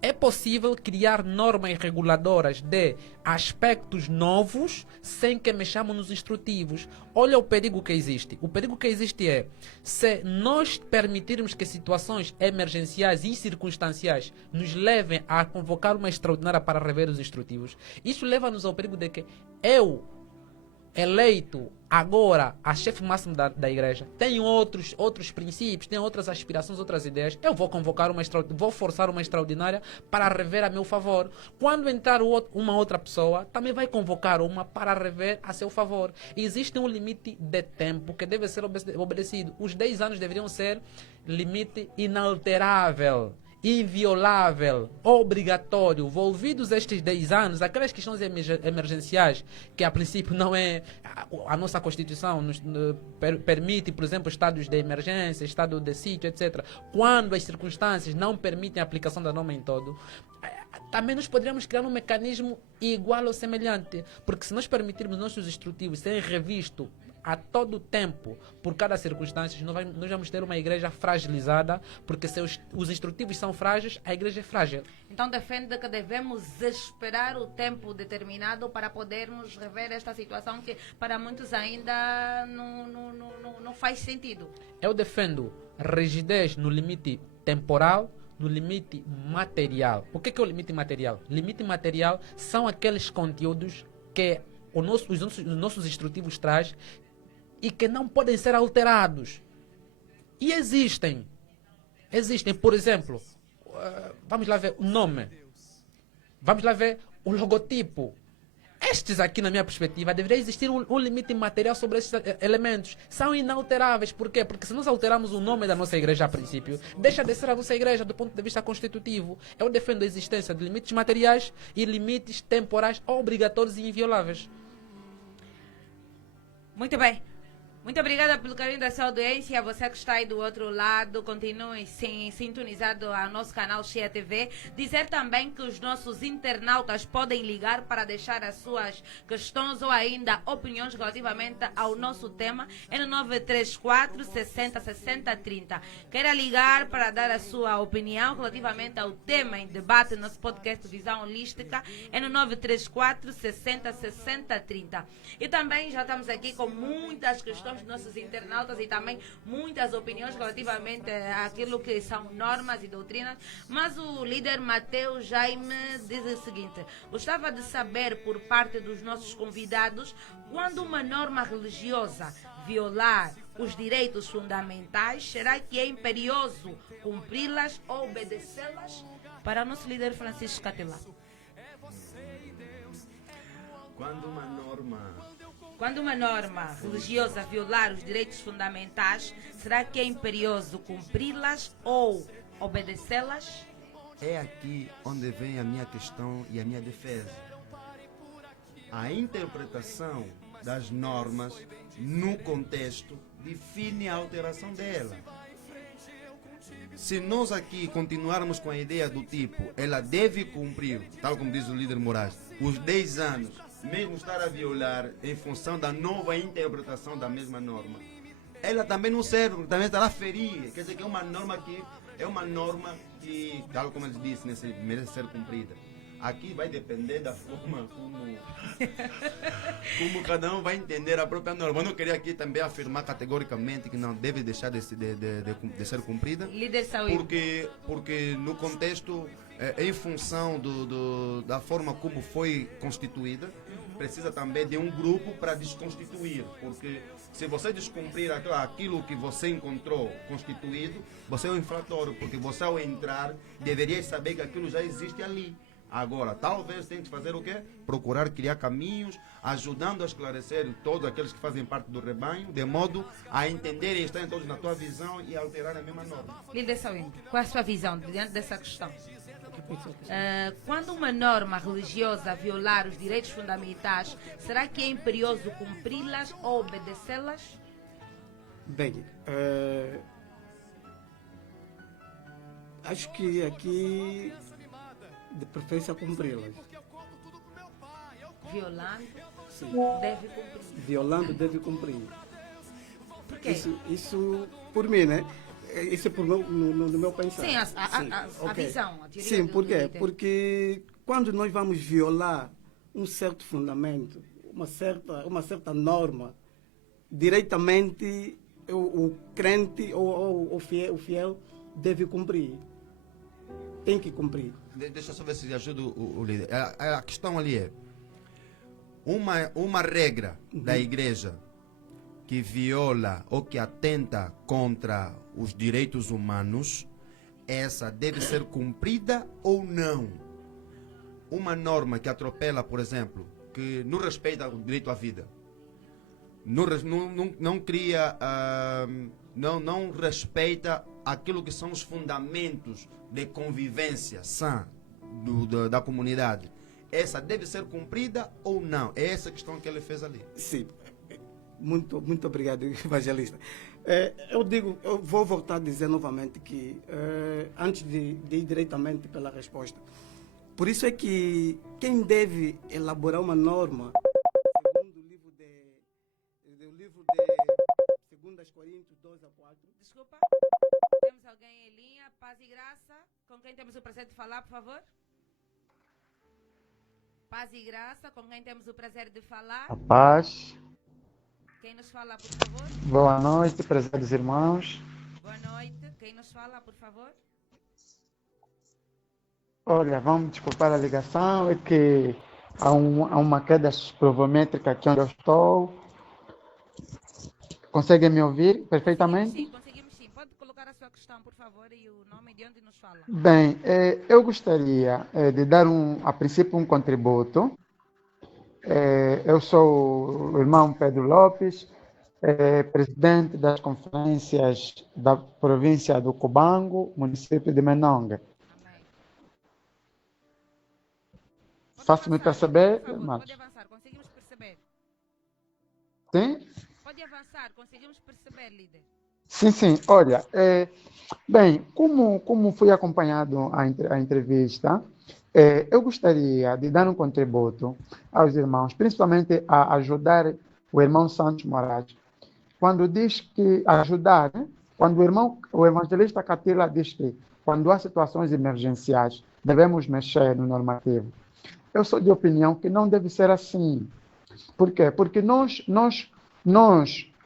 É possível criar normas reguladoras de aspectos novos sem que mexamos nos instrutivos. Olha o perigo que existe. O perigo que existe é, se nós permitirmos que situações emergenciais e circunstanciais nos levem a convocar uma extraordinária para rever os instrutivos, isso leva-nos ao perigo de que eu, eleito agora a chefe máximo da igreja, tenho outros princípios, tenho outras aspirações, outras ideias, eu vou convocar vou forçar uma extraordinária para rever a meu favor. Quando entrar uma outra pessoa, também vai convocar uma para rever a seu favor. Existe um limite de tempo que deve ser obedecido. Os 10 anos deveriam ser limite inalterável, inviolável, obrigatório. Volvidos estes 10 anos, aquelas questões emergenciais, que a princípio não é a nossa Constituição nos permite, por exemplo, estados de emergência, estado de sítio, etc. Quando as circunstâncias não permitem a aplicação da norma em todo, também nós poderíamos criar um mecanismo igual ou semelhante, porque se nós permitirmos nossos instrutivos serem revistos a todo tempo, por cada circunstância, nós vamos ter uma igreja fragilizada, porque se os instrutivos são frágeis, a igreja é frágil. Então defende que devemos esperar o tempo determinado para podermos rever esta situação que para muitos ainda não faz sentido. Eu defendo rigidez no limite temporal, no limite material. O que é o limite material? Limite material são aqueles conteúdos que os nossos instrutivos trazem e que não podem ser alterados. E existem. Por exemplo, vamos lá ver o nome. Vamos lá ver o logotipo. Estes aqui, na minha perspectiva, deveria existir um limite material sobre esses elementos. São inalteráveis. Por quê? Porque se nós alterarmos o nome da nossa igreja a princípio, deixa de ser a nossa igreja do ponto de vista constitutivo. Eu defendo a existência de limites materiais e limites temporais obrigatórios e invioláveis. Muito bem. Muito obrigada pelo carinho da sua audiência. Você que está aí do outro lado, continue sintonizado ao nosso canal Cheia TV. Dizer também que os nossos internautas podem ligar para deixar as suas questões ou ainda opiniões relativamente ao nosso tema. É no 934 60 60 30. Queira ligar para dar a sua opinião relativamente ao tema em debate no nosso podcast Visão Holística. É no 934 60 60 30. E também já estamos aqui com muitas questões dos nossos internautas e também muitas opiniões relativamente àquilo que são normas e doutrinas. Mas o líder Mateus Jaime diz o seguinte: gostava de saber por parte dos nossos convidados, quando uma norma religiosa violar os direitos fundamentais, será que é imperioso cumpri-las ou obedecê-las? Para o nosso líder Francisco Catela. Quando uma norma religiosa violar os direitos fundamentais, será que é imperioso cumpri-las ou obedecê-las? É aqui onde vem a minha questão e a minha defesa. A interpretação das normas no contexto define a alteração dela. Se nós aqui continuarmos com a ideia do tipo, ela deve cumprir, tal como diz o líder Moraes, os 10 anos, mesmo estar a violar em função da nova interpretação da mesma norma, ela também não serve, também estará a ferir. Quer dizer que é uma norma que, tal como eles disse, merece ser cumprida. Aqui vai depender da forma como cada um vai entender a própria norma. Eu não queria aqui também afirmar categoricamente que não deve deixar de ser cumprida. Líder Saúde. Porque no contexto, em função da forma como foi constituída, precisa também de um grupo para desconstituir. Porque se você descumprir aquilo que você encontrou constituído, você é um infrator. Porque você, ao entrar, deveria saber que aquilo já existe ali. Agora, talvez tenha que fazer o quê? Procurar criar caminhos, ajudando a esclarecer todos aqueles que fazem parte do rebanho, de modo a entenderem e estarem todos na tua visão e alterar a mesma norma. Líder Saúde, qual é a sua visão diante dessa questão? Quando uma norma religiosa violar os direitos fundamentais, será que é imperioso cumpri-las ou obedecê-las? Bem, acho que aqui de preferência cumpri-las. Violando, Sim. deve cumprir. Violando, deve cumprir. Por quê? Isso por mim, né? Isso é no meu pensar. Sim, a ok. visão, a teoria Sim, do por quê? líder. Porque quando nós vamos violar um certo fundamento, uma certa norma, diretamente o crente ou o fiel deve cumprir. Tem que cumprir. Deixa eu só ver se ajuda o líder. A questão ali é uma regra da igreja que viola ou que atenta contra os direitos humanos, essa deve ser cumprida ou não? Uma norma que atropela, por exemplo, que não respeita o direito à vida, não cria, não respeita aquilo que são os fundamentos de convivência sã da comunidade. Essa deve ser cumprida ou não? É essa questão que ele fez ali. Sim. Muito obrigado, evangelista. Eu vou voltar a dizer novamente que, antes de ir diretamente pela resposta, por isso é que quem deve elaborar uma norma, segundo o livro de 2 Coríntios 12 a 4. Desculpa, temos alguém em linha? Paz e graça. Com quem temos o prazer de falar, por favor? Paz e graça. Com quem temos o prazer de falar? A paz. Quem nos fala, por favor? Boa noite, prezados irmãos. Boa noite. Quem nos fala, por favor? Olha, vamos desculpar a ligação, é que há uma queda provométrica aqui onde eu estou. Conseguem me ouvir perfeitamente? Sim, conseguimos sim. Pode colocar a sua questão, por favor, e o nome de onde nos fala. Bem, eu gostaria de dar, a princípio, um contributo. Eu sou o irmão Pedro Lopes, presidente das conferências da província do Cubango, município de Menonga. Amém. Faço-me perceber, Por favor, mas... pode avançar, conseguimos perceber. Sim? Pode avançar, conseguimos perceber, líder. Sim. Olha, bem, como fui acompanhado a entrevista, eu gostaria de dar um contributo aos irmãos, principalmente a ajudar o irmão Santos Moraes. Quando diz que ajudar, né? Quando o evangelista Catila diz que quando há situações emergenciais, devemos mexer no normativo. Eu sou de opinião que não deve ser assim. Por quê? Porque nós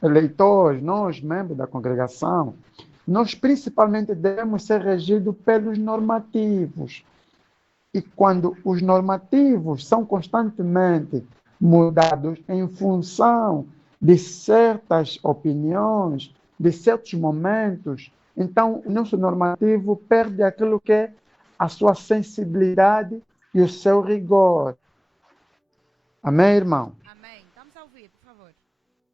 eleitores, nós, membros da congregação, nós principalmente devemos ser regidos pelos normativos. E quando os normativos são constantemente mudados em função de certas opiniões, de certos momentos, então o nosso normativo perde aquilo que é a sua sensibilidade e o seu rigor. Amém, irmão? Amém. Estamos a ouvir, por favor.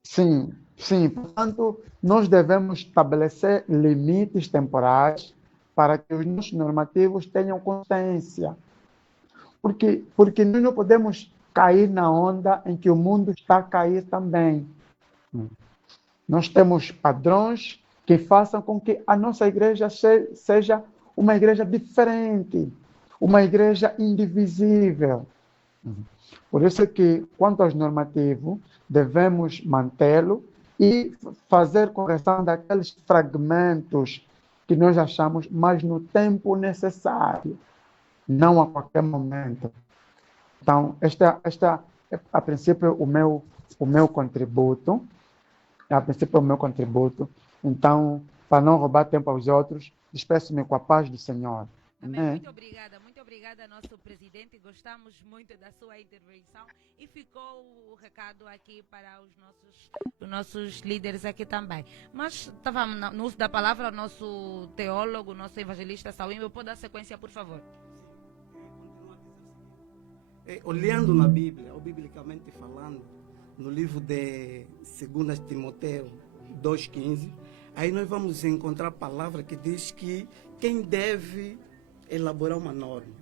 Sim, sim. Portanto, nós devemos estabelecer limites temporais para que os nossos normativos tenham consciência. Porque nós não podemos cair na onda em que o mundo está a cair também. Nós temos padrões que façam com que a nossa igreja seja uma igreja diferente, uma igreja indivisível. Por isso que, quanto aos normativos, devemos mantê-lo e fazer correção daqueles fragmentos que nós achamos, mas no tempo necessário, não a qualquer momento. Então, esta é, a princípio, o meu contributo. A princípio, o meu contributo. Então, para não roubar tempo aos outros, despeço-me com a paz do Senhor. Amém. Amém. Muito obrigada, nosso presidente. Gostamos muito da sua intervenção e ficou o recado aqui para os nossos líderes aqui também. Mas estávamos no uso da palavra, o nosso teólogo, o nosso evangelista Sauímbo, pode dar sequência, por favor. Olhando na Bíblia, ou biblicamente falando, no livro de 2 Timoteu 2,15, aí nós vamos encontrar a palavra que diz que quem deve elaborar uma norma,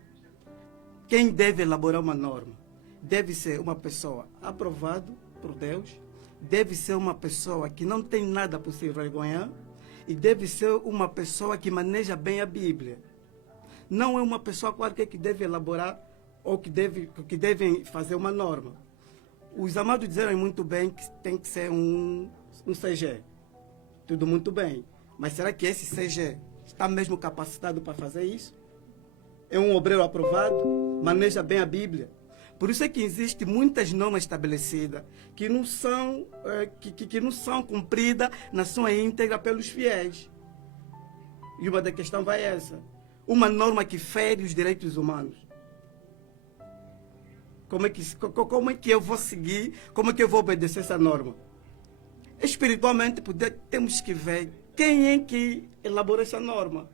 deve ser uma pessoa aprovada por Deus, deve ser uma pessoa que não tem nada por se envergonhar e deve ser uma pessoa que maneja bem a Bíblia. Não é uma pessoa qualquer que deve elaborar ou que devem fazer uma norma. Os amados disseram muito bem que tem que ser um CG. Tudo muito bem. Mas será que esse CG está mesmo capacitado para fazer isso? É um obreiro aprovado? Maneja bem a Bíblia? Por isso é que existem muitas normas estabelecidas que não são, que não são cumpridas na sua íntegra pelos fiéis. E uma da questão vai essa. Uma norma que fere os direitos humanos. Como é que eu vou seguir? Como é que eu vou obedecer essa norma? Espiritualmente, temos que ver quem é que elaborou essa norma.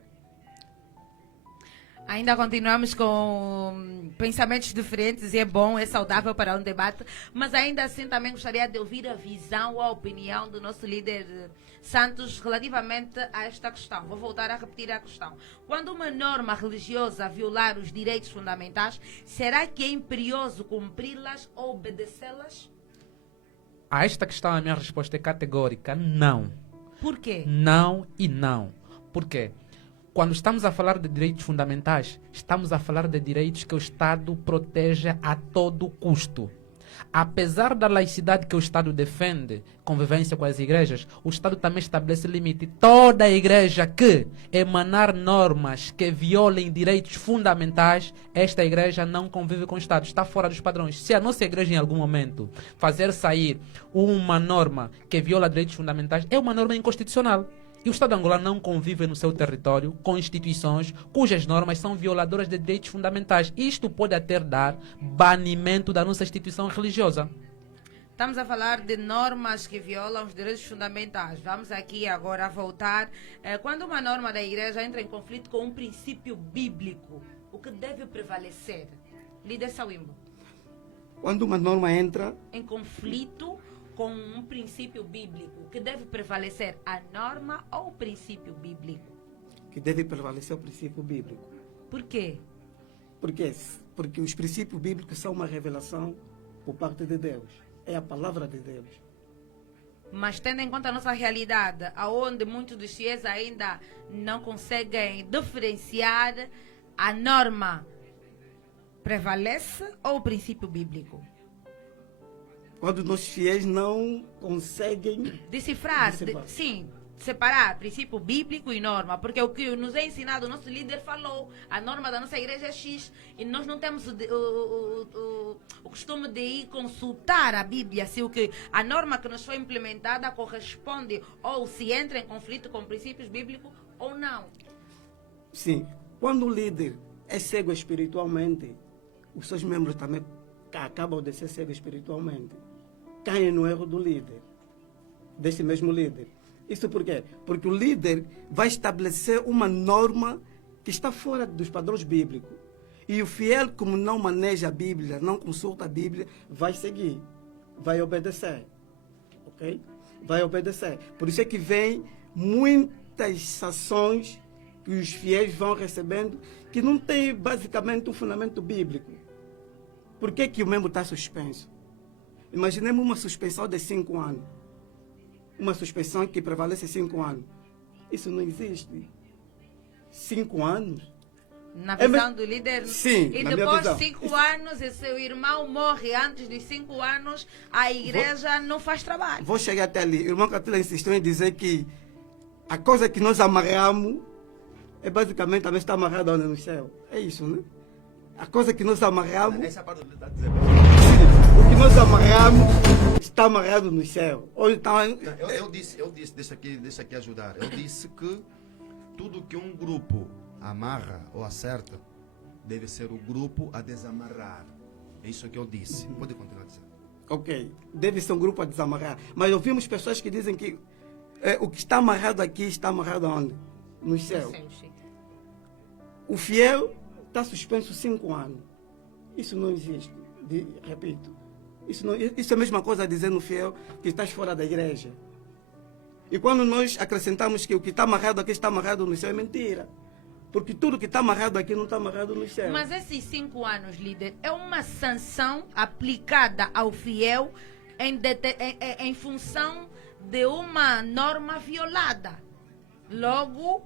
Ainda continuamos com pensamentos diferentes e é bom, é saudável para um debate, mas ainda assim também gostaria de ouvir a visão ou a opinião do nosso líder Santos relativamente a esta questão. Vou voltar a repetir a questão. Quando uma norma religiosa violar os direitos fundamentais, será que é imperioso cumpri-las ou obedecê-las? A esta questão a minha resposta é categórica, não. Por quê? Não e não. Por quê? Quando estamos a falar de direitos fundamentais, estamos a falar de direitos que o Estado protege a todo custo. Apesar da laicidade que o Estado defende, convivência com as igrejas, o Estado também estabelece limite. Toda a igreja que emanar normas que violem direitos fundamentais, esta igreja não convive com o Estado, está fora dos padrões. Se a nossa igreja em algum momento fazer sair uma norma que viola direitos fundamentais, é uma norma inconstitucional. E o Estado angolano não convive no seu território com instituições cujas normas são violadoras de direitos fundamentais. Isto pode até dar banimento da nossa instituição religiosa. Estamos a falar de normas que violam os direitos fundamentais. Vamos aqui agora voltar. Quando uma norma da igreja entra em conflito com um princípio bíblico, o que deve prevalecer? Líder Sauímbo. Quando uma norma entra em conflito com um princípio bíblico, que deve prevalecer a norma ou o princípio bíblico? Que deve prevalecer o princípio bíblico. Por quê? Porque os princípios bíblicos são uma revelação por parte de Deus. É a palavra de Deus. Mas tendo em conta a nossa realidade, onde muitos dos fiéis ainda não conseguem diferenciar, a norma prevalece ou o princípio bíblico? Quando nossos fiéis não conseguem decifrar. Sim, separar princípio bíblico e norma, porque o que nos é ensinado, o nosso líder falou, a norma da nossa igreja é X, e nós não temos o costume de ir consultar a Bíblia, se a norma que nos foi implementada corresponde ou se entra em conflito com princípios bíblicos ou não. Sim, quando o líder é cego espiritualmente, os seus membros também acabam de ser cegos espiritualmente. Caem no erro do líder. deste mesmo líder. Isso por quê? Porque o líder vai estabelecer uma norma que está fora dos padrões bíblicos. E o fiel, como não maneja a Bíblia, não consulta a Bíblia, vai seguir, vai obedecer. Ok? Vai obedecer. Por isso é que vem muitas sanções que os fiéis vão recebendo, que não tem basicamente um fundamento bíblico. Por que que o membro está suspenso? Imaginemos uma suspensão de 5 anos. Uma suspensão que prevalece 5 anos. Isso não existe. 5 anos? Na visão do líder? Sim, E na minha depois de visão. 5 anos, e seu irmão morre antes dos 5 anos, a igreja não faz trabalho. Vou chegar até ali. O irmão Catila insistiu em dizer que a coisa que nós amarramos é basicamente também está amarrada no céu. É isso, né? A coisa que nós amarramos, Essa parte ele está dizendo. o que nós amarramos está amarrado no céu. Ou então, Eu disse, deixa aqui ajudar. Eu disse que tudo que um grupo amarra ou acerta deve ser o grupo a desamarrar. É isso que eu disse. Pode continuar dizendo. ok, deve ser um grupo a desamarrar. Mas ouvimos pessoas que dizem que o que está amarrado aqui está amarrado aonde? No céu. O fiel está suspenso 5 anos. Isso não existe. Repito. Isso é a mesma coisa a dizer no fiel que estás fora da igreja. E quando nós acrescentamos que o que está amarrado aqui está amarrado no céu, é mentira. Porque tudo que está amarrado aqui não está amarrado no céu. Mas esses 5 anos, líder, é uma sanção aplicada ao fiel em função de uma norma violada. Logo,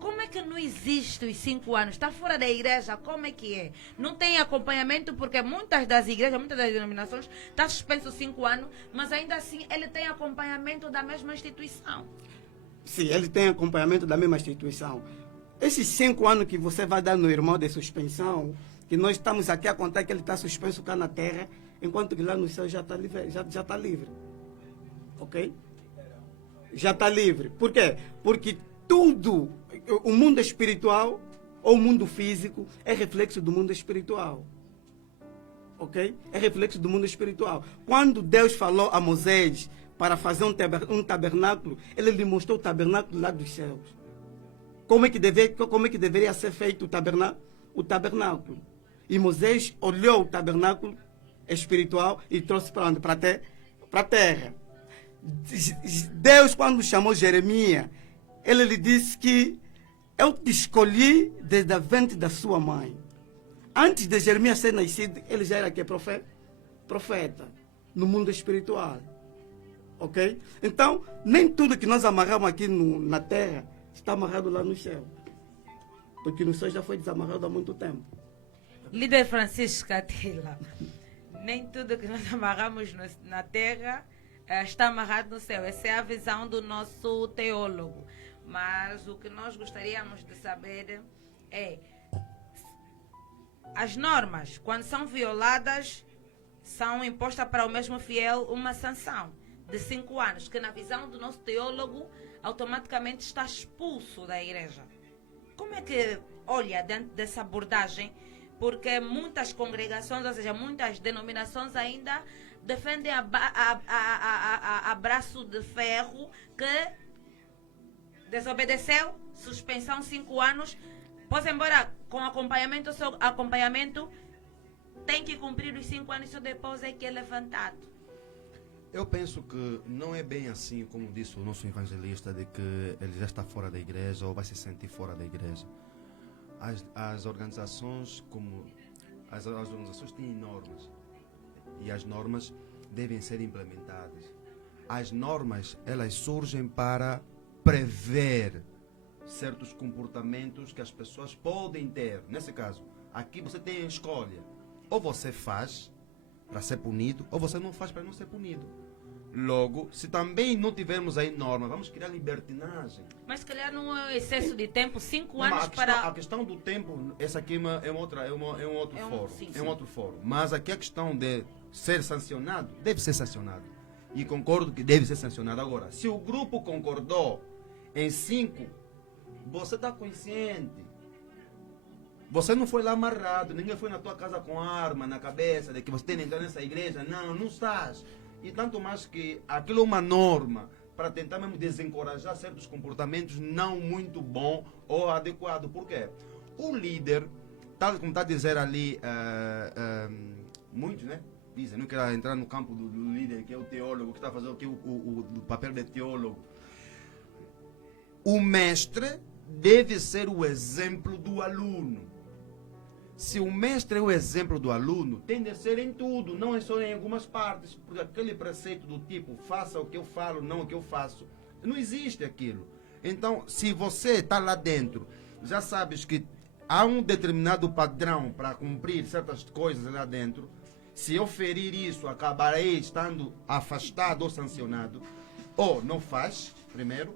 como é que não existe os 5 anos? Está fora da igreja, como é que é? Não tem acompanhamento, porque muitas das igrejas, muitas das denominações, está suspenso 5 anos, mas ainda assim ele tem acompanhamento da mesma instituição. Sim, ele tem acompanhamento da mesma instituição. Esses 5 anos que você vai dar no irmão de suspensão, que nós estamos aqui a contar que ele está suspenso cá na terra, enquanto que lá no céu já está livre. Já está livre. Ok? Já está livre. Por quê? Porque tudo, o mundo espiritual ou o mundo físico é reflexo do mundo espiritual. Ok? É reflexo do mundo espiritual. Quando Deus falou a Moisés para fazer um tabernáculo, ele lhe mostrou o tabernáculo lá dos céus. Como é que deveria ser feito o tabernáculo? E Moisés olhou o tabernáculo espiritual e trouxe para onde? Para a terra. Deus, quando chamou Jeremias, ele lhe disse que eu te escolhi desde a ventre da sua mãe. Antes de Jeremias ser nascido, ele já era que profeta no mundo espiritual. Ok? Então, nem tudo que nós amarramos aqui na terra está amarrado lá no céu. Porque no céu já foi desamarrado há muito tempo. Líder Francisco Catila, nem tudo que nós amarramos na terra está amarrado no céu. Essa é a visão do nosso teólogo. Mas o que nós gostaríamos de saber é: as normas, quando são violadas, são impostas para o mesmo fiel uma sanção de 5 anos, que na visão do nosso teólogo automaticamente está expulso da igreja. Como é que olha dentro dessa abordagem? Porque muitas congregações, ou seja, muitas denominações ainda defendem a braço de ferro que desobedeceu, suspensão 5 anos, pois embora com acompanhamento, o seu acompanhamento tem que cumprir os 5 anos e só depois é que é levantado. Eu penso que não é bem assim como disse o nosso evangelista, de que ele já está fora da igreja ou vai se sentir fora da igreja. As organizações têm normas e as normas devem ser implementadas. As normas, elas surgem para prever certos comportamentos que as pessoas podem ter. Nesse caso, aqui você tem a escolha. Ou você faz para ser punido, ou você não faz para não ser punido. Logo, se também não tivermos aí norma, vamos criar libertinagem. Mas se calhar não é excesso de tempo, 5 Não, anos para... A questão do tempo, essa aqui é um outro fórum. Sim, é um outro fórum. Mas aqui a questão de ser sancionado, deve ser sancionado. E concordo que deve ser sancionado. Agora, se o grupo concordou em 5, você está consciente. Você não foi lá amarrado, ninguém foi na tua casa com arma na cabeça de que você tem que entrar nessa igreja. Não estás. E tanto mais que aquilo é uma norma para tentar mesmo desencorajar certos comportamentos não muito bom ou adequado. Por quê? O líder, tal como está a dizer ali, muitos, né? Dizem, não quero entrar no campo do líder, que é o teólogo, que está fazendo aqui o papel de teólogo. O mestre deve ser o exemplo do aluno. Se o mestre é o exemplo do aluno, tem de ser em tudo, não é só em algumas partes. Porque aquele preceito do tipo, faça o que eu falo, não o que eu faço, não existe aquilo. Então, se você está lá dentro, já sabes que há um determinado padrão para cumprir certas coisas lá dentro. Se eu ferir isso, acabarei estando afastado ou sancionado. Ou não faz, primeiro,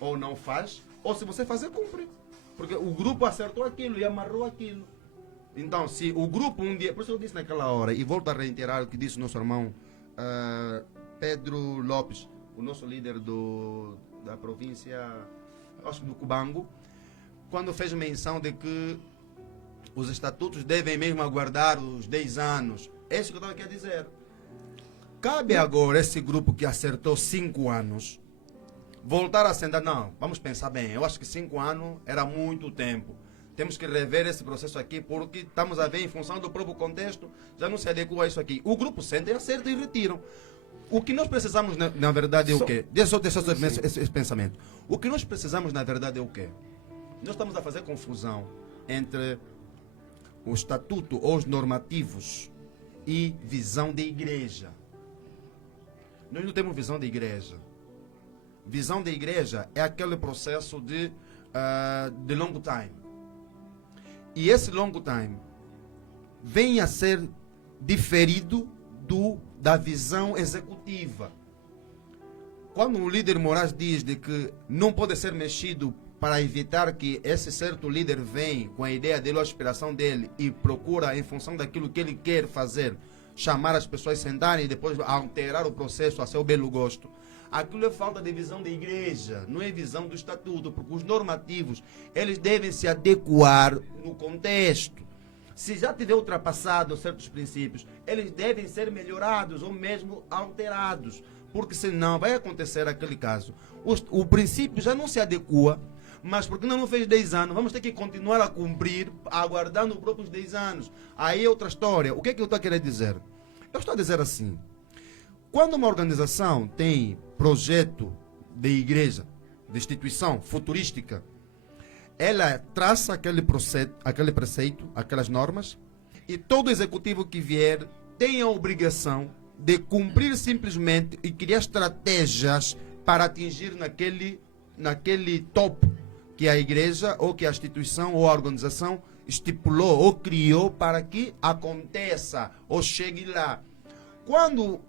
ou não faz, ou se você fazer, cumpre. Porque o grupo acertou aquilo e amarrou aquilo. Então, se o grupo um dia... Por isso eu disse naquela hora, e volto a reiterar o que disse o nosso irmão Pedro Lopes, o nosso líder da província, acho que do Cubango, quando fez menção de que os estatutos devem mesmo aguardar os 10 anos. É isso que eu estava aqui a dizer. Cabe agora esse grupo que acertou 5 anos voltar a sentar. Não, vamos pensar bem. Eu acho que 5 anos era muito tempo. Temos que rever esse processo aqui, porque estamos a ver, em função do próprio contexto, já não se adequa a isso aqui. O grupo senta e acerta e retiram. O que nós precisamos, na verdade, é o quê? Deixa eu só esse pensamento. O que nós precisamos, na verdade, é o quê? Nós estamos a fazer confusão entre o estatuto ou os normativos e visão de igreja. Nós não temos visão de igreja. Visão de igreja é aquele processo de long time. E esse long time vem a ser diferido da visão executiva. Quando o líder Moraes diz de que não pode ser mexido para evitar que esse certo líder venha com a ideia dele, a aspiração dele, e procura, em função daquilo que ele quer fazer, chamar as pessoas a sentarem e depois alterar o processo a seu belo gosto, aquilo é falta de visão da igreja, não é visão do estatuto, porque os normativos, eles devem se adequar no contexto. Se já tiver ultrapassado certos princípios, eles devem ser melhorados ou mesmo alterados, porque senão vai acontecer aquele caso. O princípio já não se adequa, mas porque não fez 10 anos, vamos ter que continuar a cumprir, aguardando os próprios 10 anos. Aí é outra história. O que é que eu estou querendo dizer? Eu estou a dizer assim, quando uma organização tem projeto de igreja, de instituição futurística, ela traça aquele preceito, aquelas normas, e todo executivo que vier tem a obrigação de cumprir simplesmente e criar estratégias para atingir naquele topo que a igreja ou que a instituição ou a organização estipulou ou criou para que aconteça ou chegue lá. Quando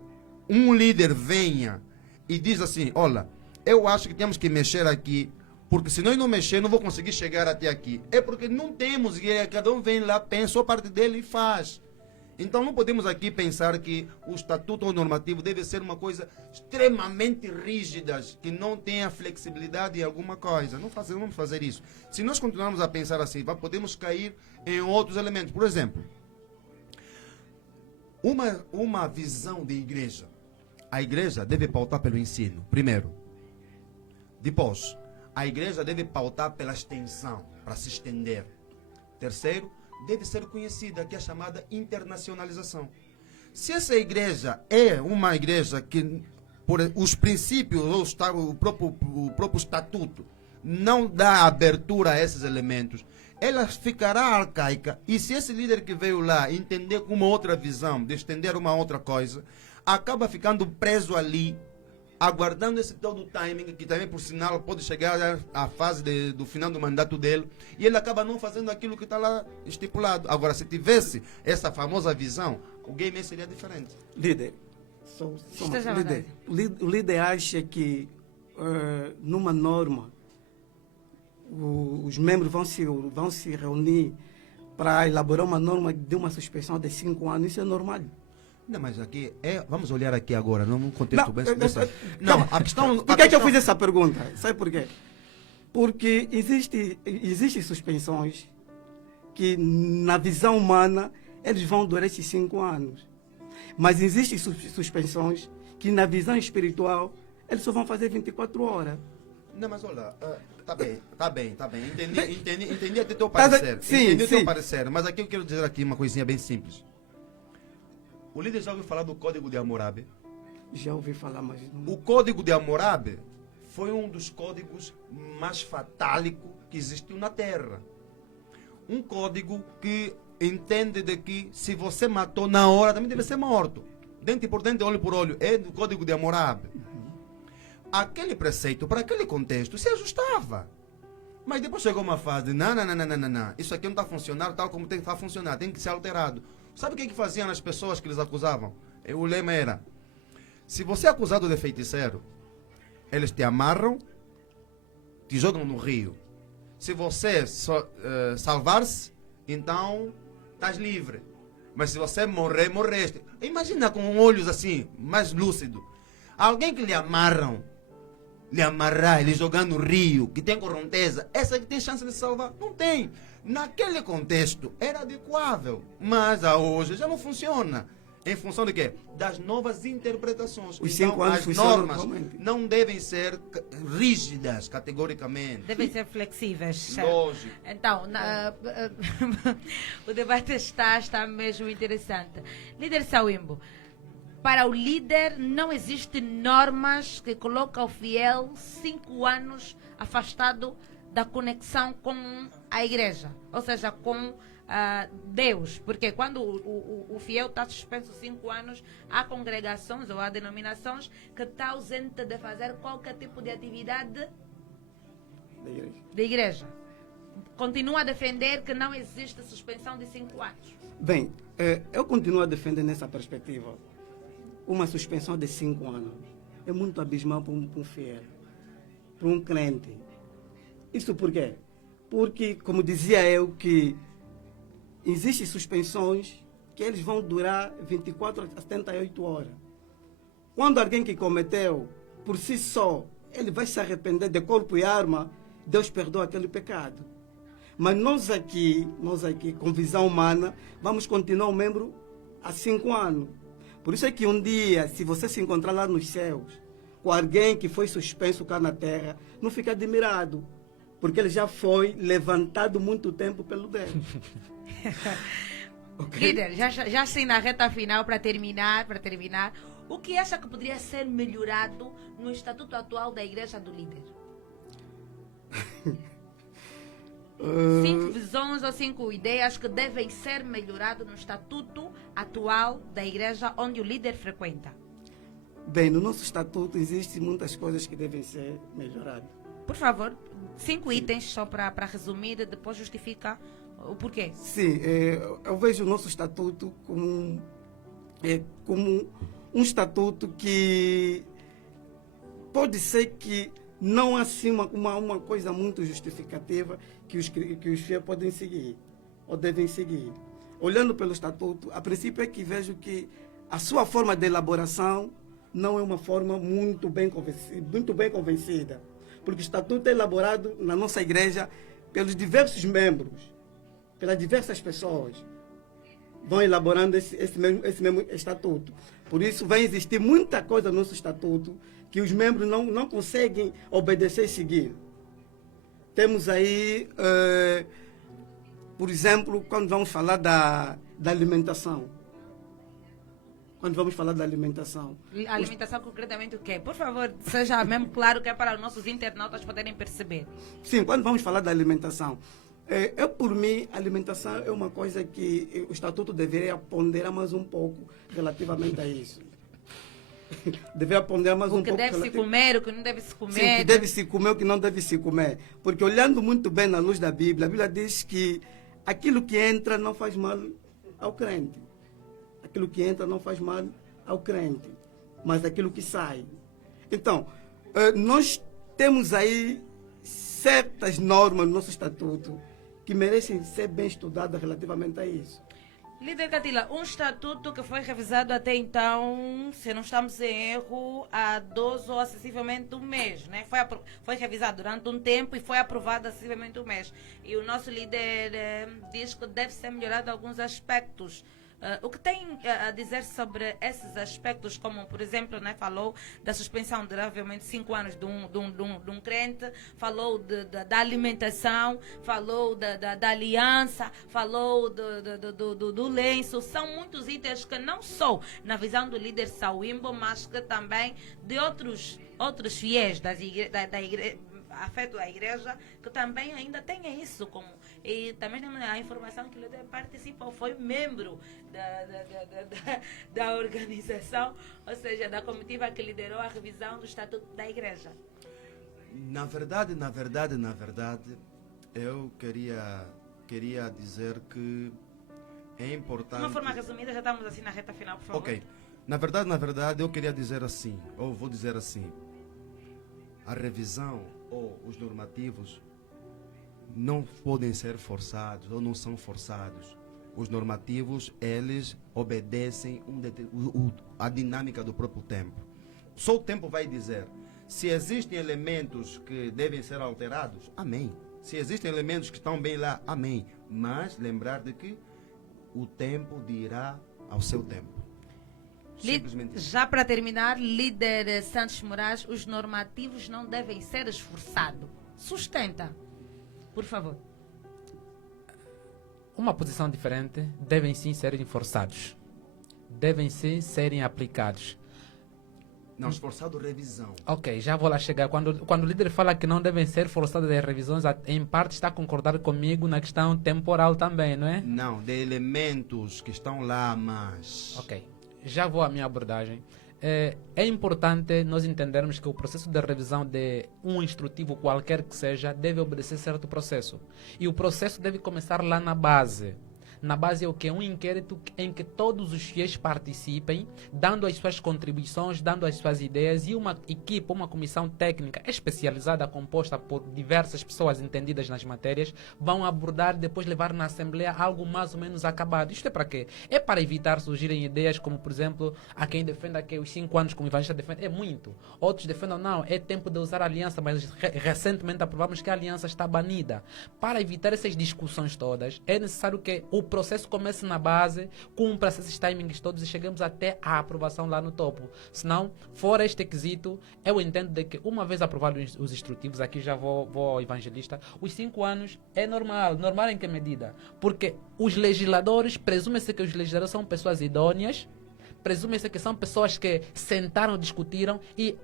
um líder venha e diz assim, olha, eu acho que temos que mexer aqui, porque se nós não mexer, não vou conseguir chegar até aqui. É porque não temos, e cada um vem lá, pensa a parte dele e faz. Então não podemos aqui pensar que o estatuto ou normativo deve ser uma coisa extremamente rígida, que não tenha flexibilidade em alguma coisa. Não vamos fazer isso. Se nós continuarmos a pensar assim, podemos cair em outros elementos. Por exemplo, uma visão de igreja. A igreja deve pautar pelo ensino, primeiro. Depois, a igreja deve pautar pela extensão, para se estender. Terceiro, deve ser conhecida, que é a chamada internacionalização. Se essa igreja é uma igreja que, por os princípios, ou o próprio estatuto, não dá abertura a esses elementos, ela ficará arcaica. E se esse líder que veio lá entender com uma outra visão, de estender uma outra coisa, acaba ficando preso ali, aguardando esse todo timing, que também, por sinal, pode chegar à fase do final do mandato dele, e ele acaba não fazendo aquilo que está lá estipulado. Agora, se tivesse essa famosa visão, o game seria diferente. Líder, o líder acha que numa norma os membros vão se reunir para elaborar uma norma de uma suspensão de 5 anos, isso é normal. Não, mas aqui, vamos olhar aqui agora, num contexto não, a questão... Por que eu fiz essa pergunta? Sabe por quê? Porque existem suspensões que, na visão humana, eles vão durar esses 5 anos. Mas existem suspensões que, na visão espiritual, eles só vão fazer 24 horas. Não, mas olha, tá bem. Entendi até o teu Tá, parecer. sim, Entendi o teu sim. parecer. Mas aqui eu quero dizer aqui uma coisinha bem simples. O líder já ouviu falar do Código de Hammurabi? Já ouvi falar, mas não... O Código de Hammurabi foi um dos códigos mais fatálicos que existiu na Terra. Um código que entende de que se você matou na hora, também deve ser morto. Dente por dente, olho por olho. É do Código de Hammurabi. Aquele preceito, para aquele contexto, se ajustava. Mas depois chegou uma fase de, não. Isso aqui não está a funcionar tal como tem que funcionar. Tem que ser alterado. Sabe o que faziam as pessoas que eles acusavam? O lema era, se você é acusado de feiticeiro, eles te amarram, te jogam no rio. Se você salvar-se, então estás livre. Mas se você morrer, morreste. Imagina com olhos assim, mais lúcido. Alguém que lhe amarrar, ele jogar no rio, que tem correnteza, essa que tem chance de se salvar? Não tem. Naquele contexto era adequável, mas a hoje já não funciona. Em função de quê? Das novas interpretações. Os Então, 5 anos as funcionam normas igualmente. não devem ser rígidas, categoricamente. Devem ser flexíveis. certo? Lógico. Então, o debate está mesmo interessante. Líder Sauimbo, para o líder não existem normas que colocam o fiel 5 anos afastado da conexão com a igreja, ou seja, com Deus, porque quando o fiel está suspenso 5 anos, há congregações ou há denominações que está ausente de fazer qualquer tipo de atividade Da igreja. da igreja. Continua a defender que não existe suspensão de 5 anos. Bem, eu continuo a defender nessa perspectiva. Uma suspensão de 5 anos é muito abismal para um fiel, para um crente. Isso por quê? Porque, como dizia eu, que existem suspensões que eles vão durar 24 a 78 horas. Quando alguém que cometeu por si só, ele vai se arrepender de corpo e alma, Deus perdoa aquele pecado. Mas nós aqui, com visão humana, vamos continuar um membro há 5 anos. Por isso é que um dia, se você se encontrar lá nos céus, com alguém que foi suspenso cá na terra, não fica admirado, porque ele já foi levantado muito tempo pelo Deus. Okay? Líder, já assim na reta final, para terminar, o que acha que poderia ser melhorado no estatuto atual da Igreja do Líder? 5 visões ou 5 ideias que devem ser melhoradas no estatuto atual da igreja onde o líder frequenta. Bem, no nosso estatuto existem muitas coisas que devem ser melhoradas. Por favor, 5 itens só para resumir e depois justifica o porquê. Sim, eu vejo o nosso estatuto como um estatuto que pode ser que não há assim uma coisa muito justificativa que os fiéis podem seguir ou devem seguir. Olhando pelo estatuto, a princípio é que vejo que a sua forma de elaboração não é uma forma muito bem convencida, porque o estatuto é elaborado na nossa igreja pelos diversos membros, pelas diversas pessoas, vão elaborando esse mesmo estatuto. Por isso vai existir muita coisa no nosso estatuto que os membros não conseguem obedecer e seguir. Temos aí, por exemplo, quando vamos falar da alimentação. Quando vamos falar da alimentação. A alimentação concretamente o quê? Por favor, seja mesmo claro que é para os nossos internautas poderem perceber. Sim, quando vamos falar da alimentação. Por mim, a alimentação é uma coisa que o estatuto deveria ponderar mais um pouco relativamente a isso. Deveria ponderar mais um pouco. O que deve se comer, o que não deve se comer. Sim, o que deve se comer, o que não deve se comer. Porque olhando muito bem na luz da Bíblia, a Bíblia diz que aquilo que entra não faz mal ao crente. Aquilo que entra não faz mal ao crente, mas aquilo que sai. Então, nós temos aí certas normas no nosso estatuto que merecem ser bem estudadas relativamente a isso. Líder Catila, um estatuto que foi revisado até então, se não estamos em erro, há 12 ou acessivelmente um mês, né? Foi revisado durante um tempo e foi aprovado acessivelmente um mês. E o nosso líder diz que deve ser melhorado alguns aspectos. O que tem a dizer sobre esses aspectos, como, por exemplo, né, falou da suspensão de gravemente 5 anos de um crente, falou da alimentação, falou da aliança, falou do lenço. São muitos itens que não só na visão do líder Sauimbo, mas que também de outros fiéis da igreja, afeto à igreja, que também ainda tem isso como. E também temos a informação que o líder participou, foi membro da organização, ou seja, da comitiva que liderou a revisão do Estatuto da Igreja. Na verdade, eu queria dizer que é importante... De uma forma resumida, já estamos assim na reta final, por favor. Ok. Na verdade, eu queria dizer assim, ou vou dizer assim, a revisão ou os normativos não podem ser forçados ou não são forçados. Os normativos, eles obedecem a dinâmica do próprio tempo. Só o tempo vai dizer. Se existem elementos que devem ser alterados, amém. Se existem elementos que estão bem lá, amém. Mas lembrar de que o tempo dirá ao seu tempo. Simplesmente isso. Já para terminar, líder Santos Moraes, os normativos não devem ser esforçados. Sustenta, por favor. Uma posição diferente, devem sim serem forçados. Devem sim serem aplicados. Não, esforçado revisão. Ok, já vou lá chegar. Quando o líder fala que não devem ser forçadas as revisões, em parte está a concordar comigo na questão temporal também, não é? Não, de elementos que estão lá, mas... Ok, já vou à minha abordagem. É importante nós entendermos que o processo de revisão de um instrutivo qualquer que seja deve obedecer certo processo. E o processo deve começar lá na base. Na base é o que? Um inquérito em que todos os fiéis participem, dando as suas contribuições, dando as suas ideias, e uma equipe, uma comissão técnica especializada, composta por diversas pessoas entendidas nas matérias, vão abordar e depois levar na Assembleia algo mais ou menos acabado. Isto é para quê? É para evitar surgirem ideias como, por exemplo, a quem defenda que os 5 anos como o evangelista defende, é muito. Outros defendam, não, é tempo de usar a aliança, mas recentemente aprovamos que a aliança está banida. Para evitar essas discussões todas, é necessário que o processo comece na base, cumpra esses timings todos e chegamos até a aprovação lá no topo. Senão, fora este quesito, eu entendo de que uma vez aprovados os instrutivos, aqui já vou ao evangelista, os 5 anos é normal. Normal em que medida? Porque os legisladores, presume-se que os legisladores são pessoas idôneas, presume-se que são pessoas que sentaram, discutiram e,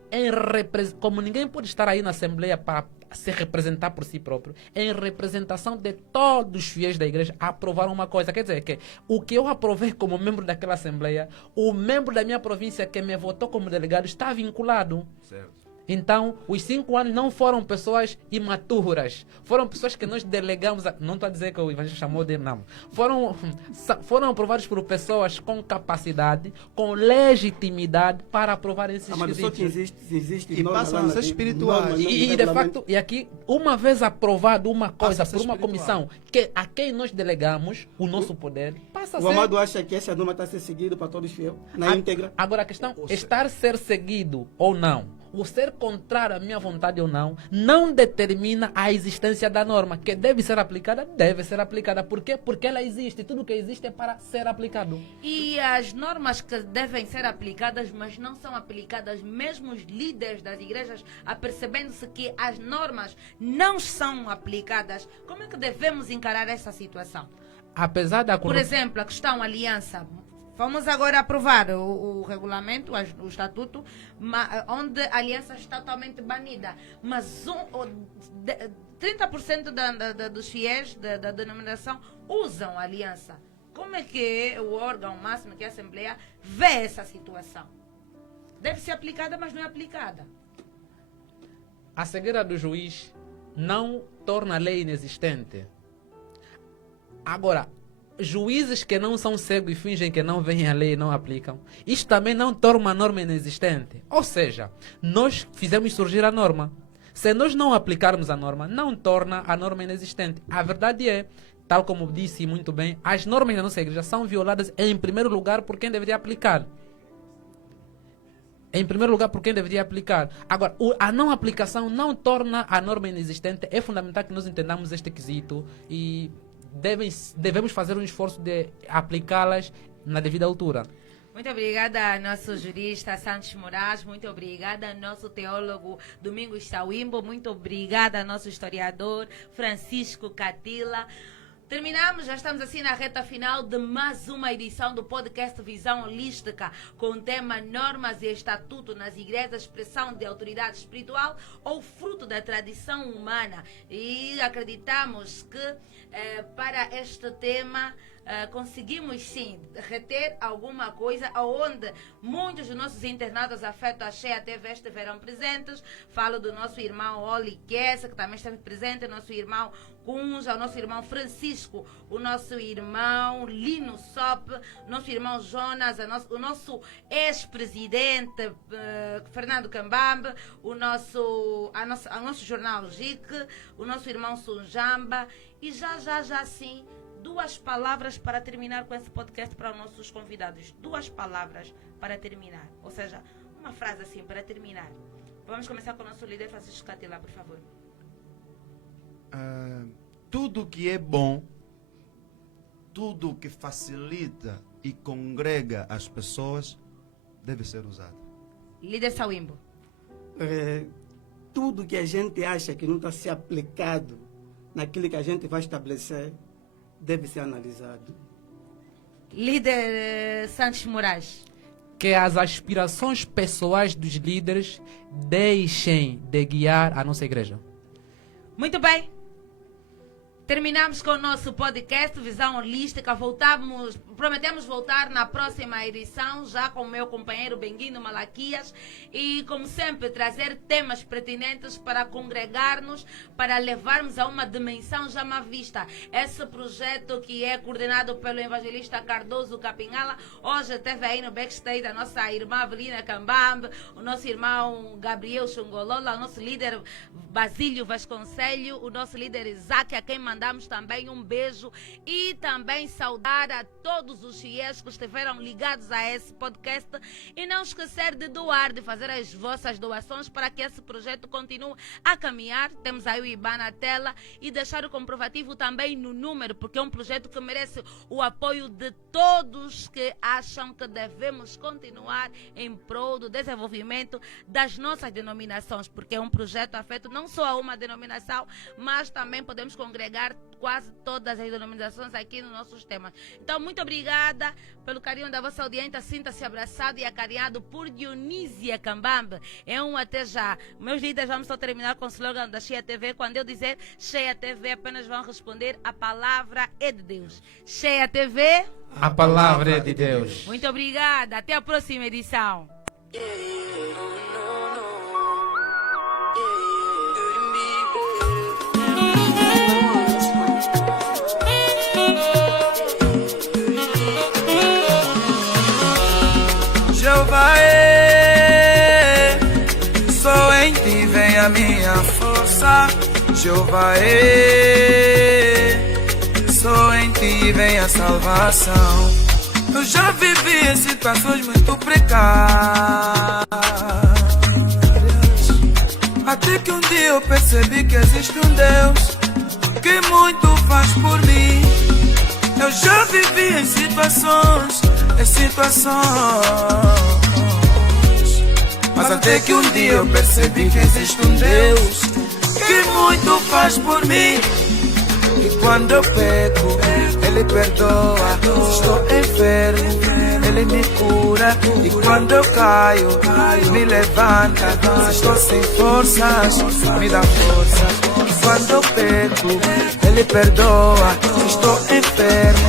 como ninguém pode estar aí na Assembleia para se representar por si próprio, em representação de todos os fiéis da igreja, aprovaram uma coisa. Quer dizer que o que eu aprovei como membro daquela Assembleia, o membro da minha província que me votou como delegado está vinculado. Certo. Então, os 5 anos não foram pessoas imaturas. Foram pessoas que nós delegamos. Não estou a dizer que o evangelho chamou de... Não. Foram aprovados por pessoas com capacidade, com legitimidade para aprovar esses mas só que existe e passam a ser espirituais. E de facto, e aqui, uma vez aprovado uma coisa por uma comissão a quem nós delegamos o nosso poder, passa a ser... O Amado acha que essa norma está a ser seguida para todos os fiéis, na íntegra. Agora a questão, ser seguido ou não, o ser contrário à minha vontade ou não determina a existência da norma, que deve ser aplicada. Por quê? Porque ela existe. Tudo que existe é para ser aplicado. E as normas que devem ser aplicadas, mas não são aplicadas, mesmo os líderes das igrejas, apercebendo-se que as normas não são aplicadas, como é que devemos encarar essa situação? Apesar da... Por exemplo, a questão aliança. Vamos agora aprovar o regulamento, o estatuto, onde a aliança está totalmente banida. Mas 30% dos fiéis da denominação usam a aliança. Como é que o órgão máximo, que é a Assembleia, vê essa situação? Deve ser aplicada, mas não é aplicada. A cegueira do juiz não torna a lei inexistente. Agora, juízes que não são cegos e fingem que não veem a lei e não aplicam, isto também não torna a norma inexistente. Ou seja, nós fizemos surgir a norma. Se nós não aplicarmos a norma, não torna a norma inexistente. A verdade é, tal como disse muito bem, as normas da nossa igreja são violadas em primeiro lugar por quem deveria aplicar. Em primeiro lugar, por quem deveria aplicar. Agora, a não aplicação não torna a norma inexistente. É fundamental que nós entendamos este quesito e devemos fazer um esforço de aplicá-las na devida altura. Muito obrigada ao nosso jurista Santos Moraes, muito obrigada ao nosso teólogo Domingos Sauimbo, muito obrigada ao nosso historiador Francisco Catila. Terminamos, já estamos assim na reta final de mais uma edição do podcast Visão Holística, com o tema Normas e Estatuto nas Igrejas, expressão de autoridade espiritual ou fruto da tradição humana. E acreditamos que para este tema conseguimos sim reter alguma coisa, onde muitos dos nossos internados afetos à Cheia TV estiveram presentes. Falo do nosso irmão Oli Kessa, que também esteve presente, nosso irmão Cunja, o nosso irmão Francisco, o nosso irmão Lino Sop, o nosso irmão Jonas, o nosso ex-presidente Fernando Cambambe, o nosso jornal JIC, o nosso irmão Sunjamba, e já sim, 2 palavras para terminar com esse podcast para os nossos convidados. 2 palavras para terminar. Ou seja, uma frase assim para terminar. Vamos começar com o nosso líder Francisco Catila, por favor. Tudo que é bom, tudo que facilita e congrega as pessoas, deve ser usado. Líder Sauimbo. Tudo que a gente acha que não está se aplicado naquilo que a gente vai estabelecer, deve ser analisado. Líder Santos Moraes. Que as aspirações pessoais dos líderes deixem de guiar a nossa igreja. Muito bem. Terminamos com o nosso podcast Visão Holística. Prometemos voltar na próxima edição, já com o meu companheiro Benguino Malaquias. E, como sempre, trazer temas pertinentes para congregar-nos, para levarmos a uma dimensão jamais vista. Esse projeto que é coordenado pelo evangelista Cardoso Capinhala, hoje esteve aí no backstage a nossa irmã Avelina Cambambe, o nosso irmão Gabriel Xungolola, o nosso líder Basílio Vasconcelho, o nosso líder Isaac, a quem mandamos também um beijo, e também saudar a todos os fiéis que estiveram ligados a esse podcast, e não esquecer de doar, de fazer as vossas doações para que esse projeto continue a caminhar. Temos aí o IBAN na tela, e deixar o comprovativo também no número, porque é um projeto que merece o apoio de todos que acham que devemos continuar em prol do desenvolvimento das nossas denominações, porque é um projeto afeto não só a uma denominação, mas também podemos congregar quase todas as denominações aqui no nosso sistema. Então, muito obrigada pelo carinho da vossa audiência. Sinta-se abraçado e acarinhado por Dionísia Cambambe. É um até já. Meus líderes, vamos só terminar com o slogan da Cheia TV. Quando eu dizer Cheia TV, apenas vão responder: a palavra é de Deus. Cheia TV, a palavra é de Deus. Muito obrigada. Até a próxima edição. Jeová, só em ti vem a minha força. Jeová, só em ti vem a salvação. Eu já vivi em situações muito precárias, até que um dia eu percebi que existe um Deus que muito faz por mim. Eu já vivi em situações, mas até que um dia eu percebi que existe um Deus que muito faz por mim. E quando eu peco, Ele perdoa. Se estou enfermo, Ele me cura. E quando eu caio, me levanta. Se estou sem forças, me dá força. E quando eu peco, Ele perdoa. Se estou enfermo,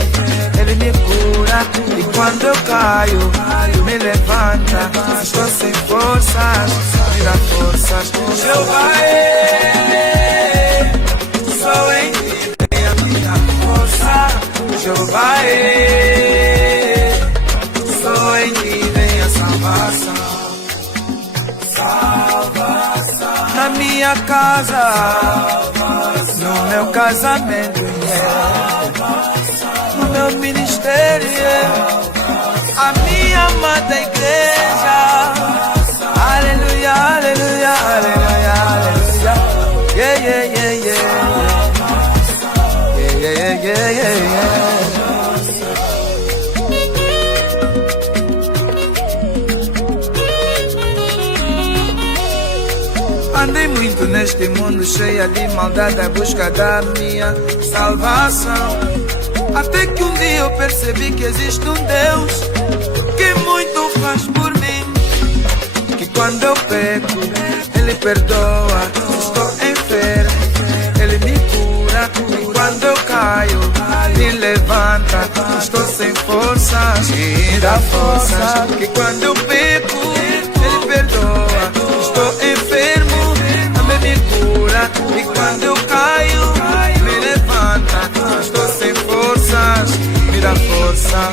Ele me cura. E quando eu caio, me levanta. Se estou sem forças, me dá forças. Jeová, só em ti vem a minha força. Jeová, só em ti vem a salvação. Salvação na minha casa, salvação no meu casamento, no meu ministério, a minha amada igreja. Aleluia, aleluia, aleluia, aleluia. Yeah, yeah, yeah, yeah. Yeah, yeah, yeah, yeah, yeah. neste mundo cheio de maldade, a busca da minha salvação. Até que um dia eu percebi que existe um Deus que muito faz por mim. Que quando eu peco, Ele perdoa. Estou enfermo, Ele me cura. E quando eu caio, me levanta. Estou sem forças, me dá forças. Que quando eu peco, Ele perdoa. Estou enfermo, também me cura. E quando eu caio, me levanta. Estou sem forças, me dá força.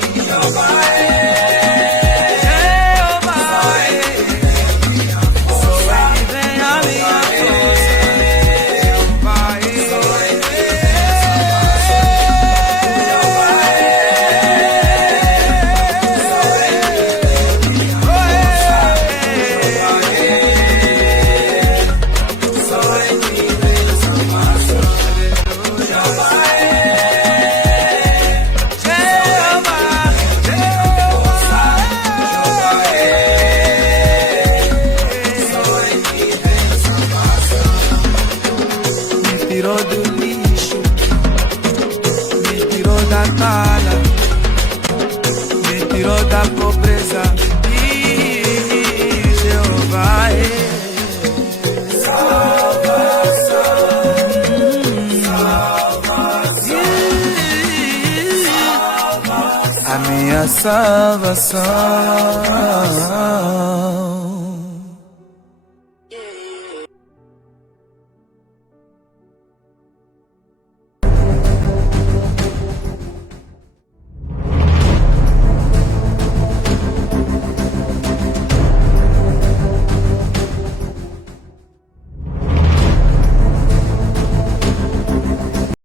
Salvação.